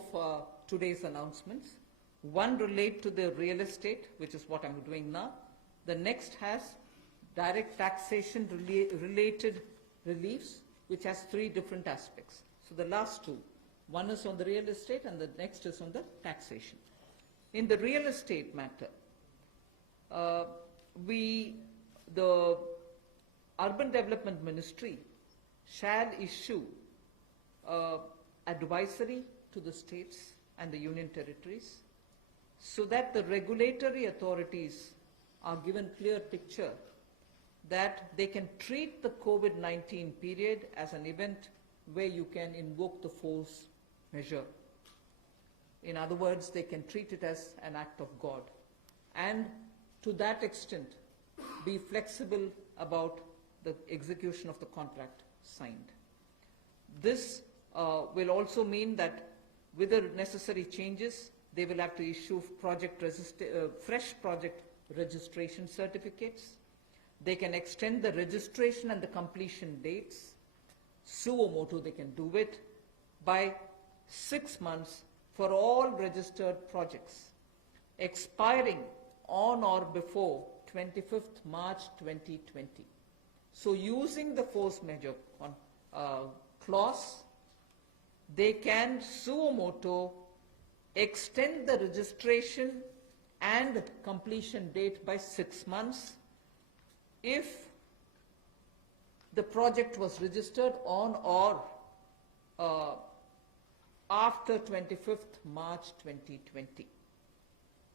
today's announcements. One relate to the real estate, which is what I'm doing now. The next has direct taxation related reliefs, which has 3 different aspects. So the last two, one is on the real estate and the next is on the taxation. In the real estate matter, the Urban Development Ministry shall issue advisory to the states and the union territories so that the regulatory authorities are given clear picture that they can treat the COVID-19 period as an event where you can invoke the force measure. In other words, they can treat it as an act of God, and to that extent be flexible about the execution of the contract signed. This will also mean that with the necessary changes, they will have to issue fresh project registration certificates. They can extend the registration and the completion dates. Suo motu, they can do it by 6 months for all registered projects, expiring on or before 25th March 2020. So using the force measure clause, they can suo motu extend the registration and completion date by 6 months if the project was registered on or after 25th March 2020.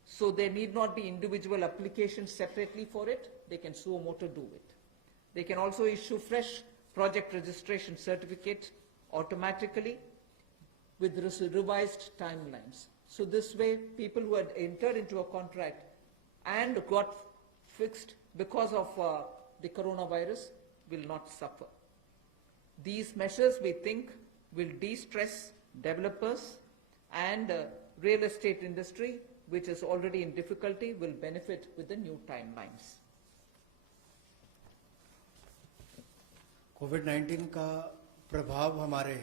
So there need not be individual applications separately for it. They can suo motu do it. They can also issue fresh project registration certificates automatically with revised timelines. So this way, people who had entered into a contract and got fixed because of the coronavirus will not suffer. These measures, we think, will de-stress developers and real estate industry which is already in difficulty, will benefit with the new timelines. कोविड-19 का प्रभाव हमारे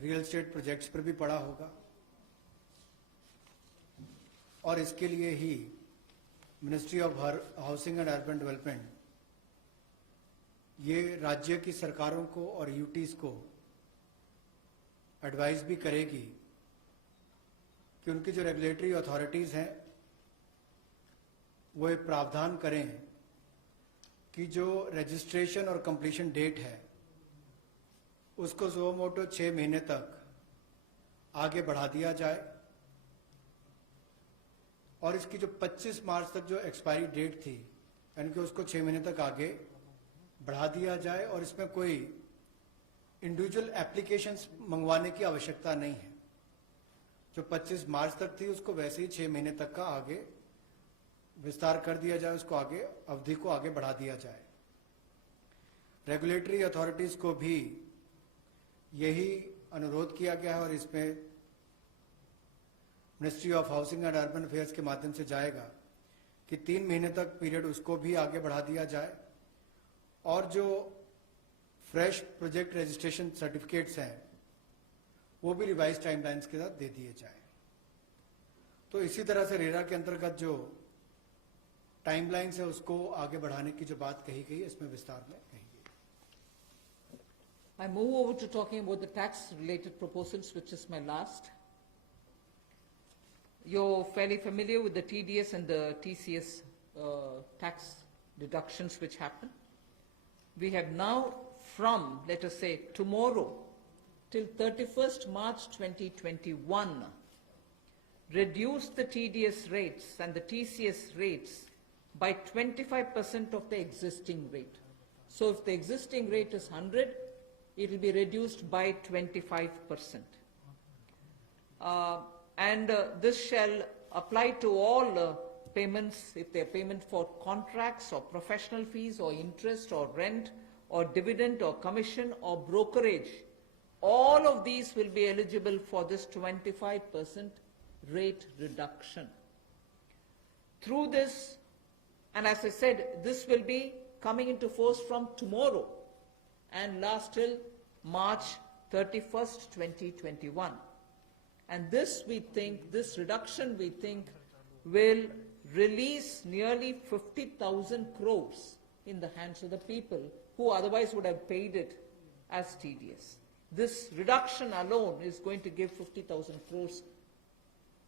real estate projects पर भी पड़ा होगा और इसके लिए ही ministry of housing and urban development ये राज्य की सरकारों को और यूटीज को एडवाइस भी करेगी कि उनकी जो रेगुलेटरी अथॉरिटीज हैं वो एक प्रावधान करें कि जो रजिस्ट्रेशन और कंप्लीशन डेट है उसको सुओ मोटो 6 महीने तक आगे बढ़ा दिया जाए और इसकी जो 25 मार्च तक जो एक्सपायरी डेट थी यानी कि उसको 6 महीने तक आगे बढ़ा दिया जाए और इसमें कोई इंडिविजुअल एप्लीकेशंस मंगवाने की आवश्यकता नहीं है। जो 25 मार्च तक थी उसको वैसे ही 6 महीने तक का आगे विस्तार कर दिया जाए, उसको आगे अवधि को आगे बढ़ा दिया जाए। रेगुलेटरी अथॉरिटीज को भी यही अनुरोध किया गया है और इसमें ministry of housing and urban affairs के माध्यम से जाएगा कि 3 महीने तक पीरियड उसको भी आगे बढ़ा दिया जाए और जो फ्रेश प्रोजेक्ट रजिस्ट्रेशन सर्टिफिकेट्स हैं वो भी रिवाइज टाइमलाइंस के साथ दे दिए जाए। तो इसी तरह से रेरा के अंतर्गत जो टाइमलाइंस है उसको आगे बढ़ाने की जो बात कही गई है इसमें विस्तार में कही गई। I move over to talking about the tax-related proposals, which is my last. You're fairly familiar with the TDS and the TCS tax deductions which happen. We have now from, let us say, tomorrow till 31st March 2021, reduced the TDS rates and the TCS rates by 25% of the existing rate. So if the existing rate is 100, it will be reduced by 25%. This shall apply to all payments, if they are payment for contracts or professional fees or interest or rent or dividend or commission or brokerage. All of these will be eligible for this 25% rate reduction. Through this, and as I said, this will be coming into force from tomorrow and last till March 31st, 2021. And this we think, this reduction we think will release nearly 50,000 crores in the hands of the people who otherwise would have paid it as TDS. This reduction alone is going to give 50,000 crores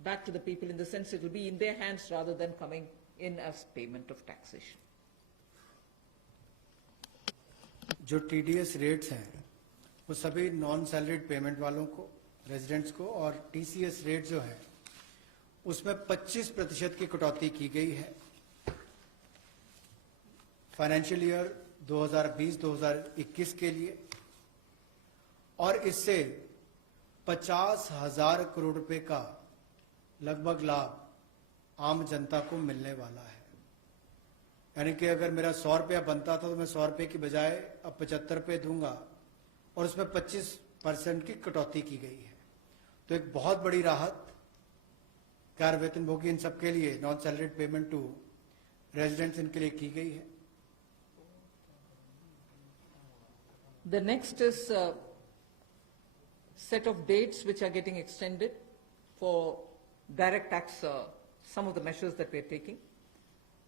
back to the people, in the sense it will be in their hands rather than coming in as payment of taxation. जो TDS rates हैं वो सभी non salaried payment वालों को, residents को, और TCS rate जो है उसमें 25% की कटौती की गई है फाइनेंशियल ईयर 2020-2021 के लिए, और इससे 50,000 करोड़ रुपए का लगभग लाभ आम जनता को मिलने वाला है। यानी कि अगर मेरा 100 रुपया बनता था तो मैं 100 रुपये की बजाय अब 75 रुपये दूंगा और उसमें 25% की कटौती की गई है। तो एक बहुत बड़ी राहत कार वेतनभोगी इन सबके लिए, non salaried payment to residents, इनके लिए की गई है। The next is a set of dates which are getting extended for direct tax, some of the measures that we are taking.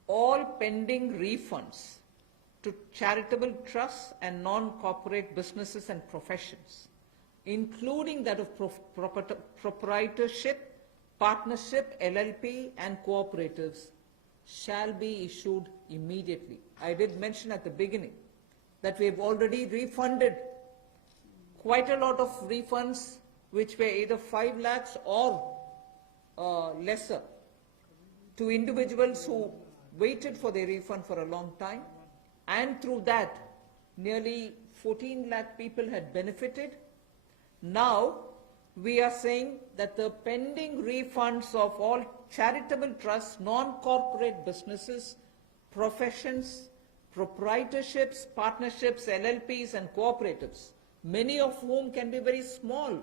All pending refunds to charitable trusts and non-corporate businesses and professions, including that of proprietorship, partnership, LLP and cooperatives, shall be issued immediately. I did mention at the beginning that we have already refunded quite a lot of refunds which were either 5 lakhs or lesser to individuals who waited for their refund for a long time, and through that nearly 14 lakh people had benefited. Now we are saying that the pending refunds of all charitable trusts, non-corporate businesses, professions, proprietorships, partnerships, LLPs and cooperatives, many of whom can be very small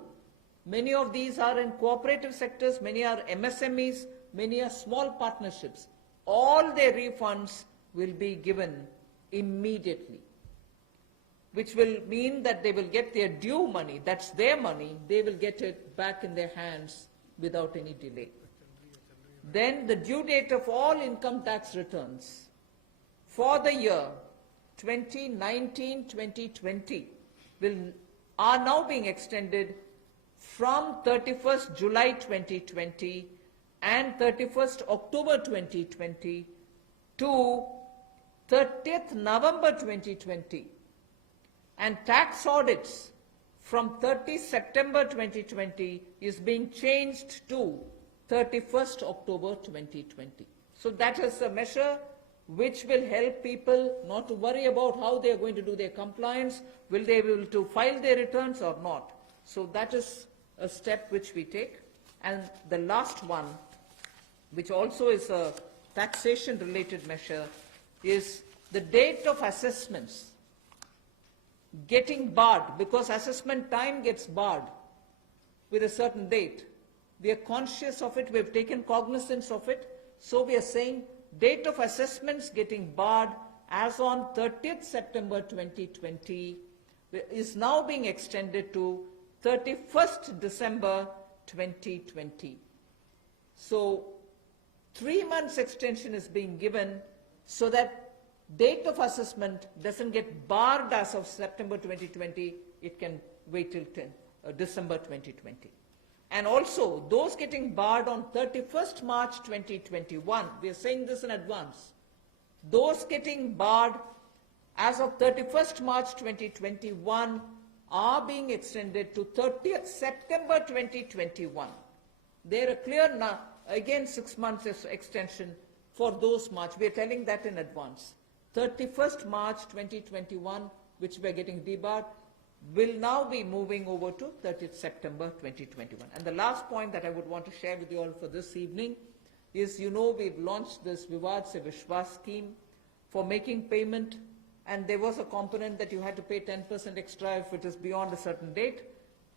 Many of these are in cooperative sectors, many are MSMEs, many are small partnerships. All their refunds will be given immediately, which will mean that they will get their due money, that's their money, they will get it back in their hands without any delay. Then the due date of all income tax returns for the year 2019-2020 are now being extended from 31st July 2020 and 31st October 2020 to 30th November 2020, and tax audits from 30 September 2020 is being changed to 31st October 2020. So that is a measure which will help people not to worry about how they are going to do their compliance, will they be able to file their returns or not. So that is a step which we take. And the last one, which also is a taxation related measure, is the date of assessments getting barred, because assessment time gets barred with a certain date. We are conscious of it, we have taken cognizance of it, so we are saying date of assessments getting barred as on 30th September 2020 is now being extended to 31st December 2020. So 3 months extension is being given so that date of assessment doesn't get barred as of September 2020, it can wait till December 2020. And also, those getting barred on 31st March 2021, we are saying this in advance, those getting barred as of 31st March 2021 are being extended to 30th September 2021. They're a clear, again 6 months extension for those March. We are telling that in advance. 31st March 2021, which we are getting debarred, will now be moving over to 30th September 2021. And the last point that I would want to share with you all for this evening is, you know, we've launched this Vivad Se Vishwas scheme for making payment, and there was a component that you had to pay 10% extra if it is beyond a certain date.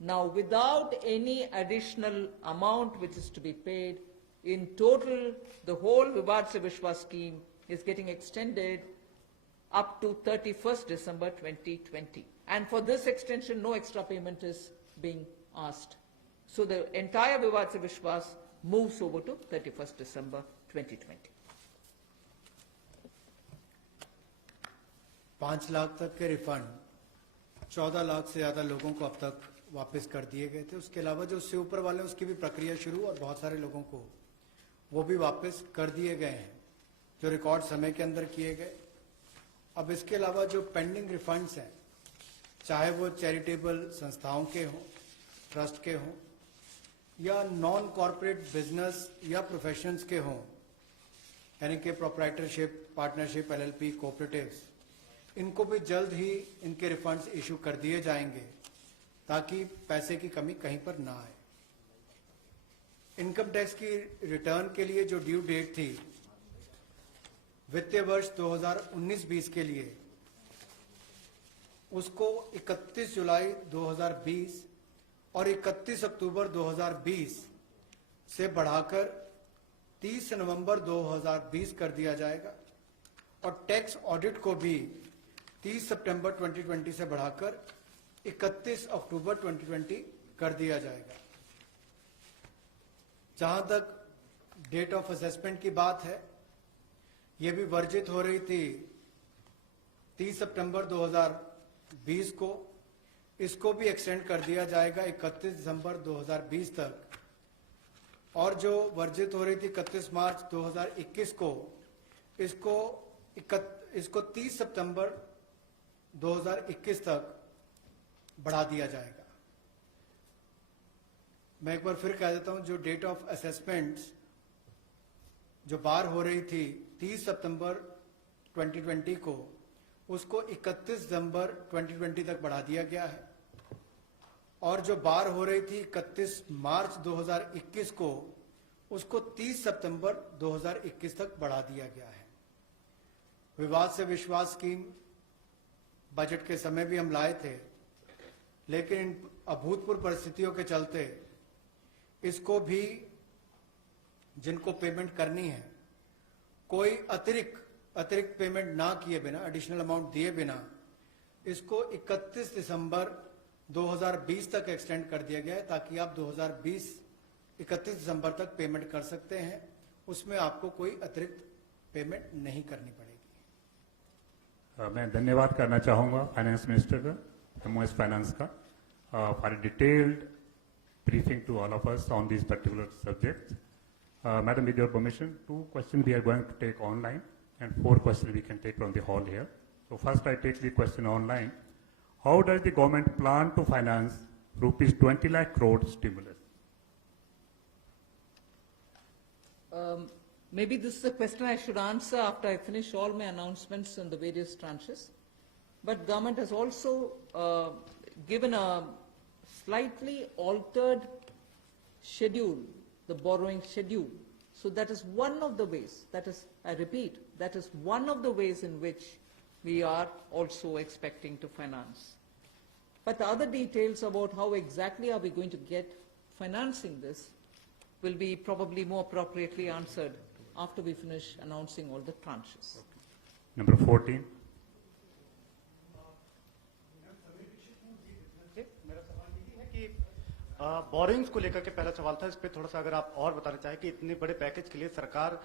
Now, without any additional amount which is to be paid, in total, the whole Vivad Se Vishwas scheme is getting extended up to 31st December 2020. And for this extension, no extra payment is being asked. So the entire Vivad Se Vishwas moves over to 31st December 2020. 5 lakh तक के refund 14 lakh से ज्यादा लोगों को अब तक वापस कर दिए गए थे। उसके अलावा जो उससे ऊपर वाले उसकी भी प्रक्रिया शुरू, और बहुत सारे लोगों को वो भी वापस कर दिए गए हैं जो रिकॉर्ड समय के अंदर किए गए। अब इसके अलावा जो पेंडिंग रिफंड्स हैं, चाहे वो चैरिटेबल संस्थाओं के हों, ट्रस्ट के हों, या नॉन कॉर्पोरेट बिजनेस या प्रोफेशंस के हों, यानी कि प्रोप्राइटरशिप, पार्टनरशिप, एलएलपी, कोऑपरेटिव्स, इनको भी जल्द ही इनके रिफंड्स इशू कर दिए जाएंगे ताकि पैसे की कमी कहीं पर ना आए। इनकम टैक्स की रिटर्न के लिए जो ड्यू डेट थी वित्तीय वर्ष 2019-20 के लिए, उसको 31 जुलाई 2020 और 31 अक्टूबर 2020 से बढ़ाकर 30 नवंबर 2020 कर दिया जाएगा, और टैक्स ऑडिट को भी 30 सितंबर 2020 से बढ़ाकर 31 अक्टूबर 2020 कर दिया जाएगा। जहां तक डेट ऑफ असेसमेंट की बात है, यह भी वर्जित हो रही थी 30 सितंबर 2020 को, इसको भी एक्सटेंड कर दिया जाएगा 31 दिसंबर 2020 तक, और जो वर्जित हो रही थी 31 मार्च 2021 को, इसको 30 सितंबर 2021 तक बढ़ा दिया जाएगा। मैं एक बार फिर कह देता हूं, जो डेट ऑफ असेसमेंट्स जो बार हो रही थी 30 सितंबर 2020 को, उसको 31 दिसंबर 2020 तक बढ़ा दिया गया है, और जो बार हो रही थी 31 मार्च 2021 को, उसको 30 सितंबर 2021 तक बढ़ा दिया गया है। विवाद से विश्वास स्कीम बजट के समय भी हम लाए थे, लेकिन इन अभूतपूर्व परिस्थितियों के चलते इसको भी जिनको पेमेंट करनी है कोई अतिरिक्त पेमेंट ना किए बिना, एडिशनल अमाउंट दिए बिना इसको 31 दिसंबर 2020 तक एक्सटेंड कर दिया गया है, ताकि आप 2020 31 दिसंबर तक पेमेंट कर सकते हैं। उसमें आपको कोई अतिरिक्त पेमेंट नहीं करनी पड़ेगी। मैं धन्यवाद करना चाहूँगा फाइनेंस मिनिस्टर का, एमओएस फाइनेंस का, for detailed briefing to all of us on these particular subjects. Madam, with your permission, 2 questions we are going to take online and 4 questions we can take from the hall here. So first I take the question online. How does the government plan to finance rupees 20 lakh crore stimulus? Maybe this is a question I should answer after I finish all my announcements on the various tranches. But government has also given a slightly altered schedule, the borrowing schedule. So that is one of the ways, that is, I repeat, that is one of the ways in which we are also expecting to finance. But the other details about how exactly are we going to get financing this will be probably more appropriately answered after we finish announcing all the tranches. Number 14. Borings को लेकर के पहला सवाल था, इस पे थोड़ा सा अगर आप और बताना चाहें कि इतने बड़े पैकेज के लिए सरकार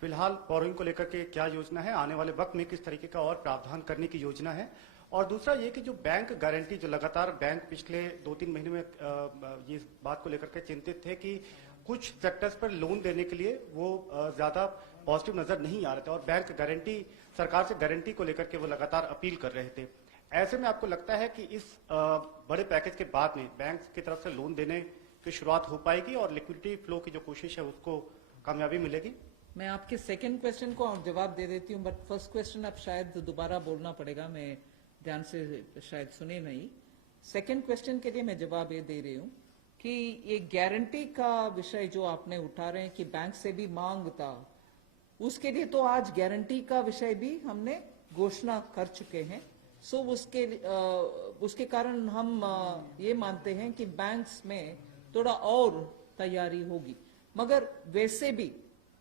फिलहाल बोरिंग को लेकर के क्या योजना है, आने वाले वक्त में किस तरीके का और प्रावधान करने की योजना है, और दूसरा ये कि जो बैंक गारंटी, जो लगातार बैंक पिछले 2-3 महीने में ये बात को लेकर के चिंतित थे कि कुछ सेक्टर्स पर लोन देने के लिए वो ज्यादा पॉजिटिव नजर नहीं आ रहे थे और बैंक गारंटी, सरकार से गारंटी को लेकर के वो लगातार अपील कर रहे थे। ऐसे में आपको लगता है कि इस बड़े पैकेज के बाद में बैंक की तरफ से लोन देने की शुरुआत हो पाएगी और लिक्विडिटी फ्लो की जो कोशिश है उसको कामयाबी मिलेगी? मैं आपके सेकंड क्वेश्चन को जवाब दे देती हूँ, बट फर्स्ट क्वेश्चन अब शायद दोबारा बोलना पड़ेगा, मैं ध्यान से शायद सुने नहीं। सेकंड क्वेश्चन के लिए मैं जवाब ये दे रही हूँ कि ये गारंटी का विषय जो आपने उठा रहे हैं कि बैंक से भी मांग था, उसके लिए तो आज गारंटी का विषय भी हमने घोषणा कर चुके हैं। सो उसके कारण हम ये मानते हैं कि बैंक्स में थोड़ा और तैयारी होगी, मगर वैसे भी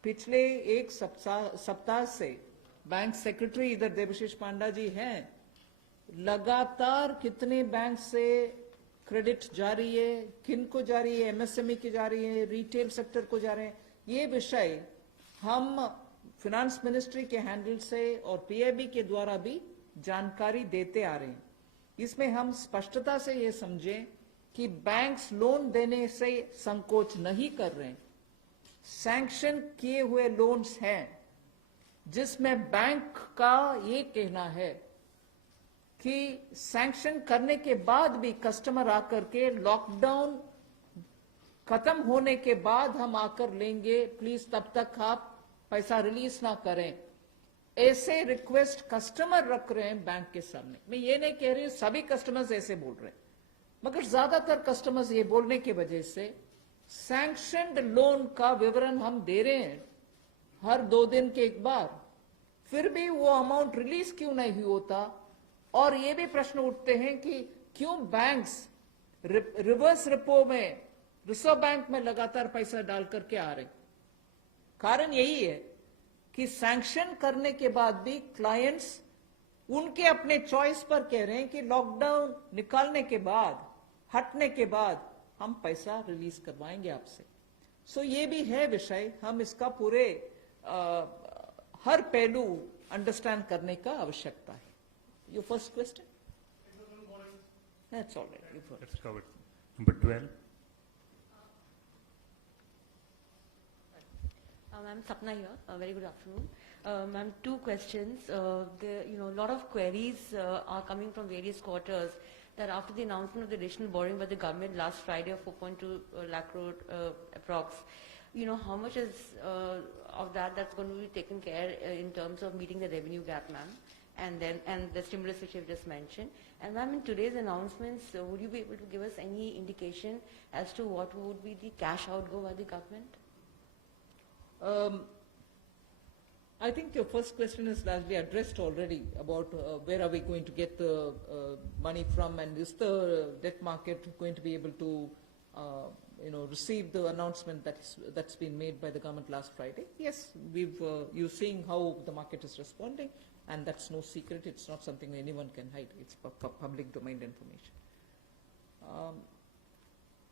पिछले एक सप्ताह से बैंक सेक्रेटरी इधर देवशीष पांडा जी हैं, लगातार कितने बैंक से क्रेडिट जारी है, किन को जारी है, एमएसएमई की जारी है, रिटेल सेक्टर को जा रहे हैं, ये विषय हम फिनेंस मिनिस्ट्री के हैंडल से और पीआईबी के द्वारा भी जानकारी देते आ रहे हैं। इसमें हम स्पष्टता से ये समझें कि बैंक्स लोन देने से संकोच नहीं कर रहे हैं। सैंक्शन किए हुए लोन्स हैं जिसमें बैंक का ये कहना है कि सैंक्शन करने के बाद भी कस्टमर आकर के लॉकडाउन खत्म होने के बाद हम आकर लेंगे, प्लीज तब तक आप पैसा रिलीज ना करें। ऐसे रिक्वेस्ट कस्टमर रख रहे हैं बैंक के सामने। मैं ये नहीं कह रही हूं सभी कस्टमर्स ऐसे बोल रहे हैं, मगर ज्यादातर कस्टमर्स ये बोलने की वजह से सैंक्शनड लोन का विवरण हम दे रहे हैं हर 2 दिन के एक बार, फिर भी वो अमाउंट रिलीज क्यों नहीं होता। और ये भी प्रश्न उठते हैं कि क्यों बैंक्स रिवर्स रिपो में, रिजर्व बैंक में लगातार पैसा डाल करके आ रहे। कारण यही है कि सैंक्शन करने के बाद भी क्लाइंट्स उनके अपने चॉइस पर कह रहे हैं कि लॉकडाउन निकालने के बाद, हटने के बाद हम पैसा रिलीज करवाएंगे आपसे। सो ये भी है विषय, हम इसका पूरे हर पहलू अंडरस्टैंड करने का आवश्यकता है। Your first question, that's all right, That's covered. Number 12. I'm Sapna here. Very good afternoon. Ma'am, 2 questions. A lot of queries are coming from various quarters that after the announcement of the additional borrowing by the government last Friday of 4.2 lakh crore approx, how much is of that's going to be taken care in terms of meeting the revenue gap, ma'am, and the stimulus which you've just mentioned. And ma'am, in today's announcements, would you be able to give us any indication as to what would be the cash outgo by the government? I think your first question is largely addressed already about where are we going to get the money from, and is the debt market going to be able to, receive the announcement that's been made by the government last Friday? Yes, you're seeing how the market is responding, and that's no secret. It's not something anyone can hide. It's public domain information.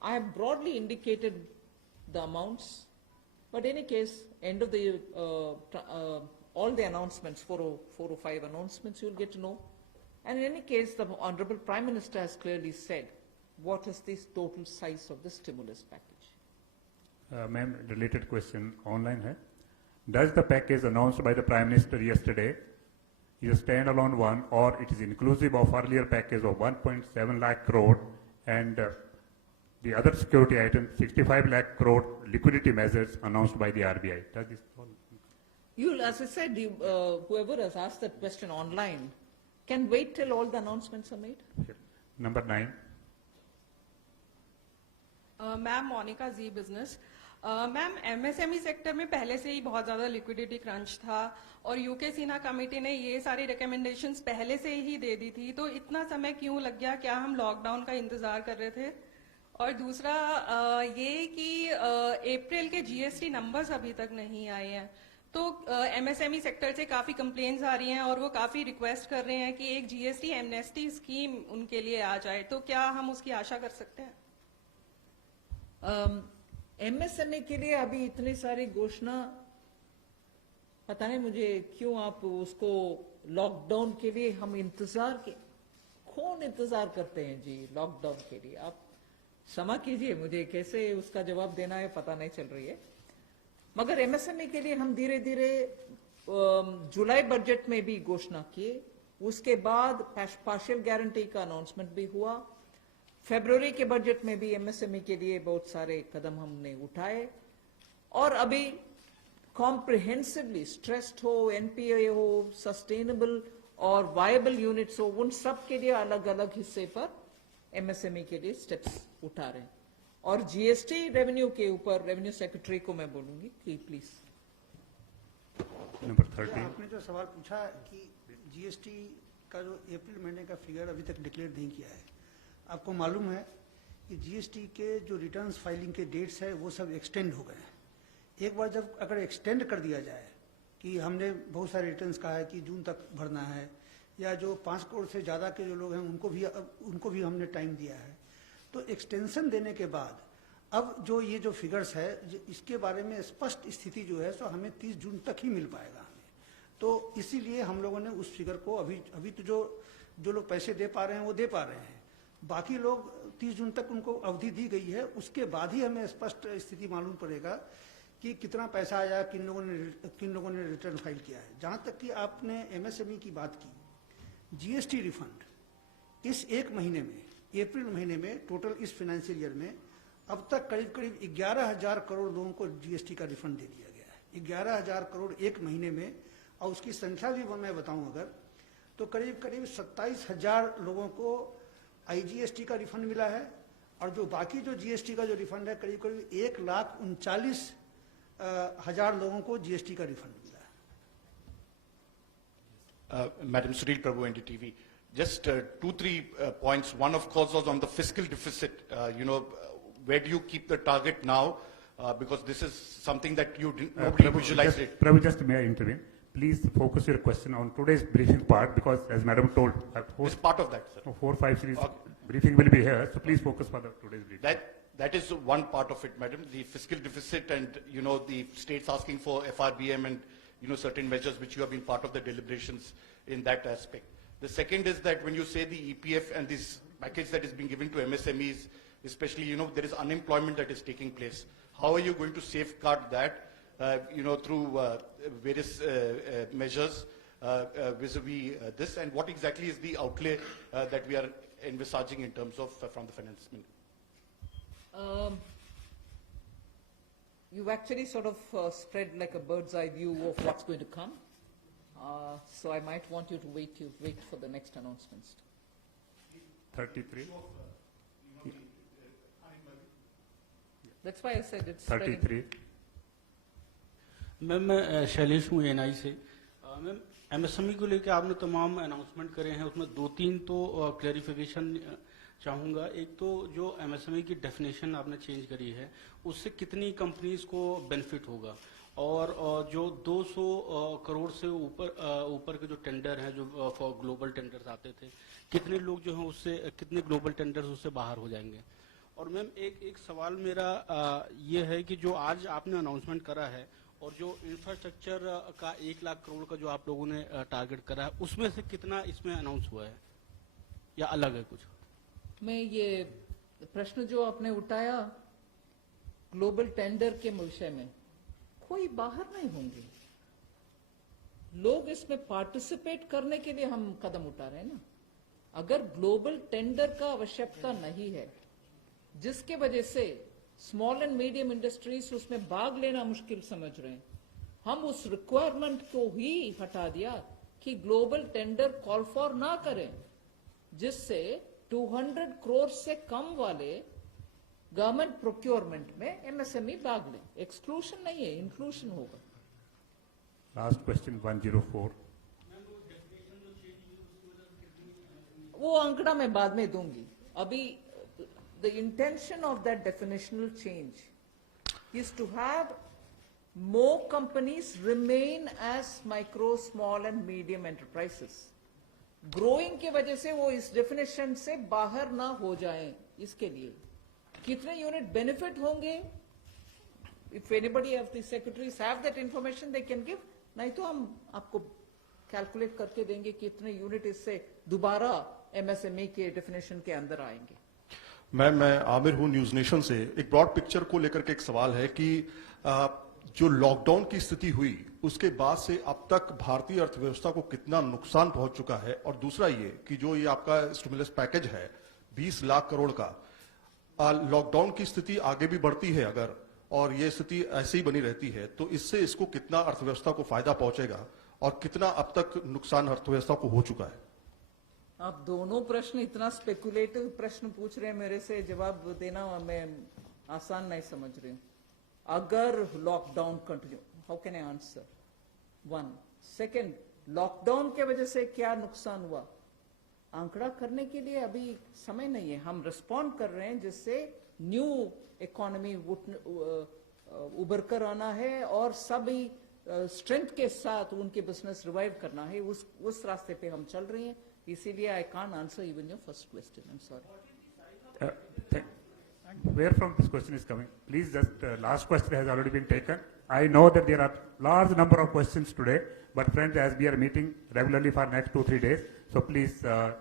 I have broadly indicated the amounts. But in any case, end of the, all the announcements, 405 announcements, you'll get to know. And in any case, the Honorable Prime Minister has clearly said, what is the total size of the stimulus package? Ma'am, related question online hai. Does the package announced by the Prime Minister yesterday is a standalone one, or it is inclusive of earlier package of 1.7 lakh crore and the other security item, 65 lakh crore liquidity measures announced by the RBI? Does this all? As I said, whoever has asked that question online can wait till all the announcements are made. Number 9. Ma'am Monika ji business ma'am MSME sector में पहले से ही बहुत ज्यादा liquidity crunch था और UK Sinha committee ने ये सारी रिकमेंडेशंस पहले से ही दे दी थी, तो इतना समय क्यों लग गया? क्या हम लॉकडाउन का इंतजार कर रहे थे? और दूसरा ये कि अप्रैल के जीएसटी नंबर्स अभी तक नहीं आए हैं, तो एमएसएमई सेक्टर से काफी कंप्लेंट्स आ रही हैं और वो काफी रिक्वेस्ट कर रहे हैं कि एक जीएसटी एमनेस्टी स्कीम उनके लिए आ जाए, तो क्या हम उसकी आशा कर सकते हैं? एमएसएमई के लिए अभी इतनी सारी घोषणा, पता नहीं मुझे क्यों आप उसको लॉकडाउन के लिए हम कौन इंतजार करते हैं जी लॉकडाउन के लिए? आप क्षमा कीजिए, मुझे कैसे उसका जवाब देना है पता नहीं चल रही है। मगर एमएसएमई के लिए हम धीरे धीरे जुलाई बजट में भी घोषणा किए, उसके बाद पार्शियल गारंटी का अनाउंसमेंट भी हुआ, फरवरी के बजट में भी एमएसएमई के लिए बहुत सारे कदम हमने उठाए, और अभी कॉम्प्रिहेंसिवली स्ट्रेस्ड हो, एनपीए हो, सस्टेनेबल और वायबल यूनिट्स हो, उन सब के लिए अलग अलग हिस्से पर एमएसएमई के लिए स्टेप्स उठा रहे हैं। और जीएसटी रेवेन्यू के ऊपर रेवेन्यू सेक्रेटरी को मैं बोलूंगी कि प्लीज। नंबर 13। आपने जो सवाल पूछा कि जीएसटी का जो अप्रैल महीने का फिगर अभी तक डिक्लेयर नहीं किया है, आपको मालूम है कि जीएसटी के जो रिटर्न्स फाइलिंग के डेट्स है वो सब एक्सटेंड हो गए हैं। एक बार जब अगर एक्सटेंड कर दिया जाए कि हमने बहुत सारे रिटर्न्स कहा है कि जून तक भरना है, या जो 5 करोड़ से ज़्यादा के जो लोग हैं उनको भी हमने टाइम दिया है, तो एक्सटेंशन देने के बाद अब जो ये जो फिगर्स है इसके बारे में स्पष्ट स्थिति जो है सो हमें 30 जून तक ही मिल पाएगा हमें। तो इसीलिए हम लोगों ने उस फिगर को अभी तो जो लोग पैसे दे पा रहे हैं वो दे पा रहे हैं, बाकी लोग 30 जून तक उनको अवधि दी गई है, उसके बाद ही हमें स्पष्ट स्थिति मालूम पड़ेगा कि कितना पैसा आया, किन लोगों ने रिटर्न फाइल किया है। जहाँ तक कि आपने एमएसएमई की बात की, जीएसटी रिफंड इस एक महीने में, अप्रैल महीने में टोटल इस फाइनेंशियल ईयर में अब तक करीब 11,000 करोड़ लोगों को जीएसटी का रिफंड दे दिया गया है। 11,000 करोड़ एक महीने में, और उसकी संख्या भी मैं बताऊं अगर तो करीब 27,000 लोगों को आईजीएसटी का रिफंड मिला है, और जो बाकी जो जीएसटी का जो रिफंड है करीब 1,39,000 लोगों को जीएसटी का रिफंड मिला है। Madam Sunil Prabhu, NDTV. Just 2-3 points. One, of course, was on the fiscal deficit. Where do you keep the target now? Because this is something that nobody visualized it. Prabhu, just may I intervene? Please focus your question on today's briefing part, because as Madam told, It's part of that, sir. 4-5 series Okay. briefing will be here, so please focus for today's briefing. That is one part of it, madam. The fiscal deficit and, the states asking for FRBM and, certain measures which you have been part of the deliberations in that aspect. The second is that when you say the EPF and this package that is being given to MSMEs, especially, there is unemployment that is taking place. How are you going to safeguard that, through various measures vis-a-vis this, and what exactly is the outlay that we are envisaging in terms of from the finance minister? You've actually sort of spread like a bird's eye view of what's going to come. So I might want you to wait for the next announcements. 33. That's why I said it's spreading. 33. Ma'am मैं शैलेश हूँ NI से। Ma'am MSME को लेकर आपने तमाम announcement करे हैं, उसमें दो तीन तो क्लैरिफिकेशन चाहूँगा। एक तो जो एमएसएमई की डेफिनेशन आपने चेंज करी है उससे कितनी कंपनीज को बेनिफिट होगा, और जो 200 करोड़ से ऊपर के जो टेंडर हैं जो फॉर ग्लोबल टेंडर्स आते थे, कितने लोग जो हैं उससे, कितने ग्लोबल टेंडर्स उससे बाहर हो जाएंगे। और मैम एक सवाल मेरा ये है कि जो आज आपने अनाउंसमेंट करा है और जो इंफ्रास्ट्रक्चर का 1 लाख करोड़ का जो आप लोगों ने टारगेट करा है, उसमें से कितना इसमें अनाउंस हुआ है या अलग है कुछ? मैं ये प्रश्न जो आपने उठाया ग्लोबल टेंडर के विषय में, कोई बाहर नहीं होंगे लोग, इसमें पार्टिसिपेट करने के लिए हम कदम उठा रहे हैं ना। अगर ग्लोबल टेंडर का आवश्यकता नहीं है जिसके वजह से स्मॉल एंड मीडियम इंडस्ट्रीज उसमें भाग लेना मुश्किल समझ रहे हैं, हम उस रिक्वायरमेंट को ही हटा दिया कि ग्लोबल टेंडर कॉल फॉर ना करें, जिससे 200 करोड़ से कम वाले गवर्नमेंट प्रोक्योरमेंट में एमएसएमई भाग ले। एक्सक्लूशन नहीं है, इंक्लूशन होगा। Last question 104. वो आंकड़ा मैं बाद में दूंगी। अभी the intention of that definitional change is to have more companies remain as micro, small and medium enterprises. Growing के वजह से वो इस definition से बाहर ना हो जाएं, इसके लिए कितने यूनिट बेनिफिट होंगे, if anybody of the secretaries have that information they can give, नहीं तो हम आपको कैलकुलेट करके देंगे कितने यूनिट इससे दोबारा एमएसएमई के डेफिनेशन के अंदर आएंगे। मैं आमिर हूं न्यूज नेशन से। एक ब्रॉड पिक्चर को लेकर के एक सवाल है कि जो लॉकडाउन की स्थिति हुई उसके बाद से अब तक भारतीय अर्थव्यवस्था को कितना नुकसान पहुंच चुका है, और दूसरा ये कि जो ये आपका स्टिमुलस पैकेज है 20 लाख करोड़ का, लॉकडाउन की स्थिति आगे भी बढ़ती है अगर, और ये स्थिति ऐसे ही बनी रहती है, तो इससे इसको कितना अर्थव्यवस्था को फायदा पहुंचेगा और कितना अब तक नुकसान अर्थव्यवस्था को हो चुका है? आप दोनों प्रश्न इतना स्पेकुलेटिव प्रश्न पूछ रहे हैं मेरे से, जवाब देना मैं आसान नहीं समझ रही हूँ। अगर lockdown continue, how can I answer? 1 second, lockdown के वजह से क्या नुकसान हुआ आंकड़ा करने के लिए अभी समय नहीं है। हम रिस्पॉन्ड कर रहे हैं जिससे न्यू इकोनॉमी उभर कर आना है और सभी स्ट्रेंथ के साथ उनके बिजनेस रिवाइव करना है, उस रास्ते पे हम चल रहे हैं। इसीलिए I can't answer even your first question, I am sorry. Where from this question is coming? Please just, last question has already been taken. I know that there are large number of questions today, but friends, as we are meeting regularly for next 2-3 days, so please,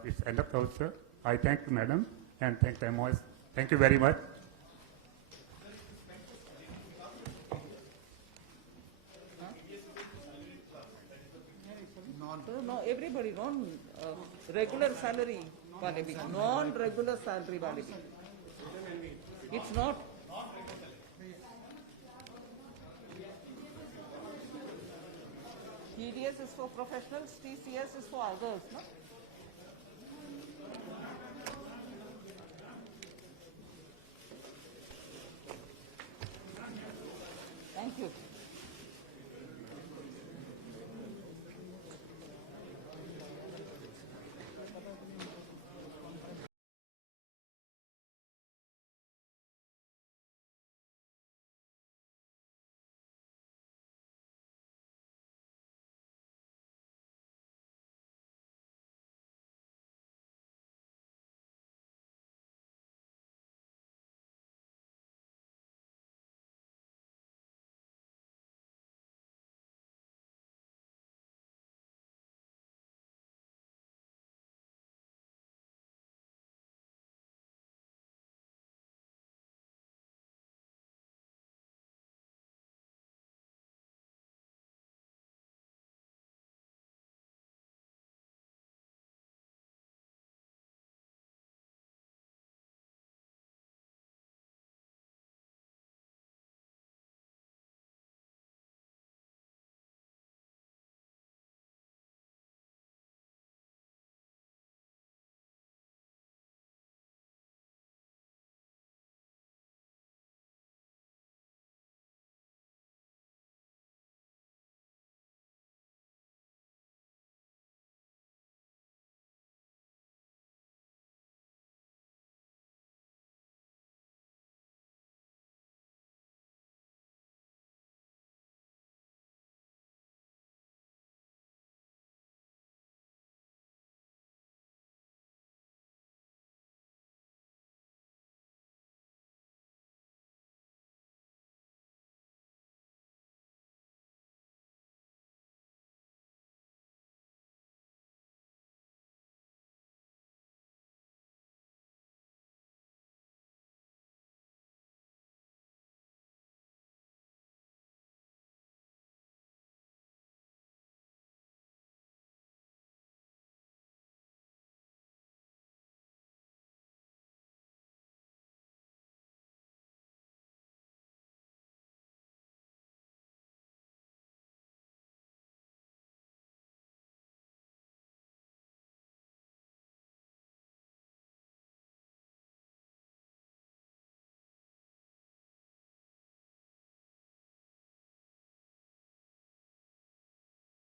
it's end of culture. I thank you, madam, and thank the MOS. Thank you very much. No, everybody, non regular salary वाले भी, non regular salary वाले भी. It's not. TDS is for professionals, TCS is for others, no? Thank you.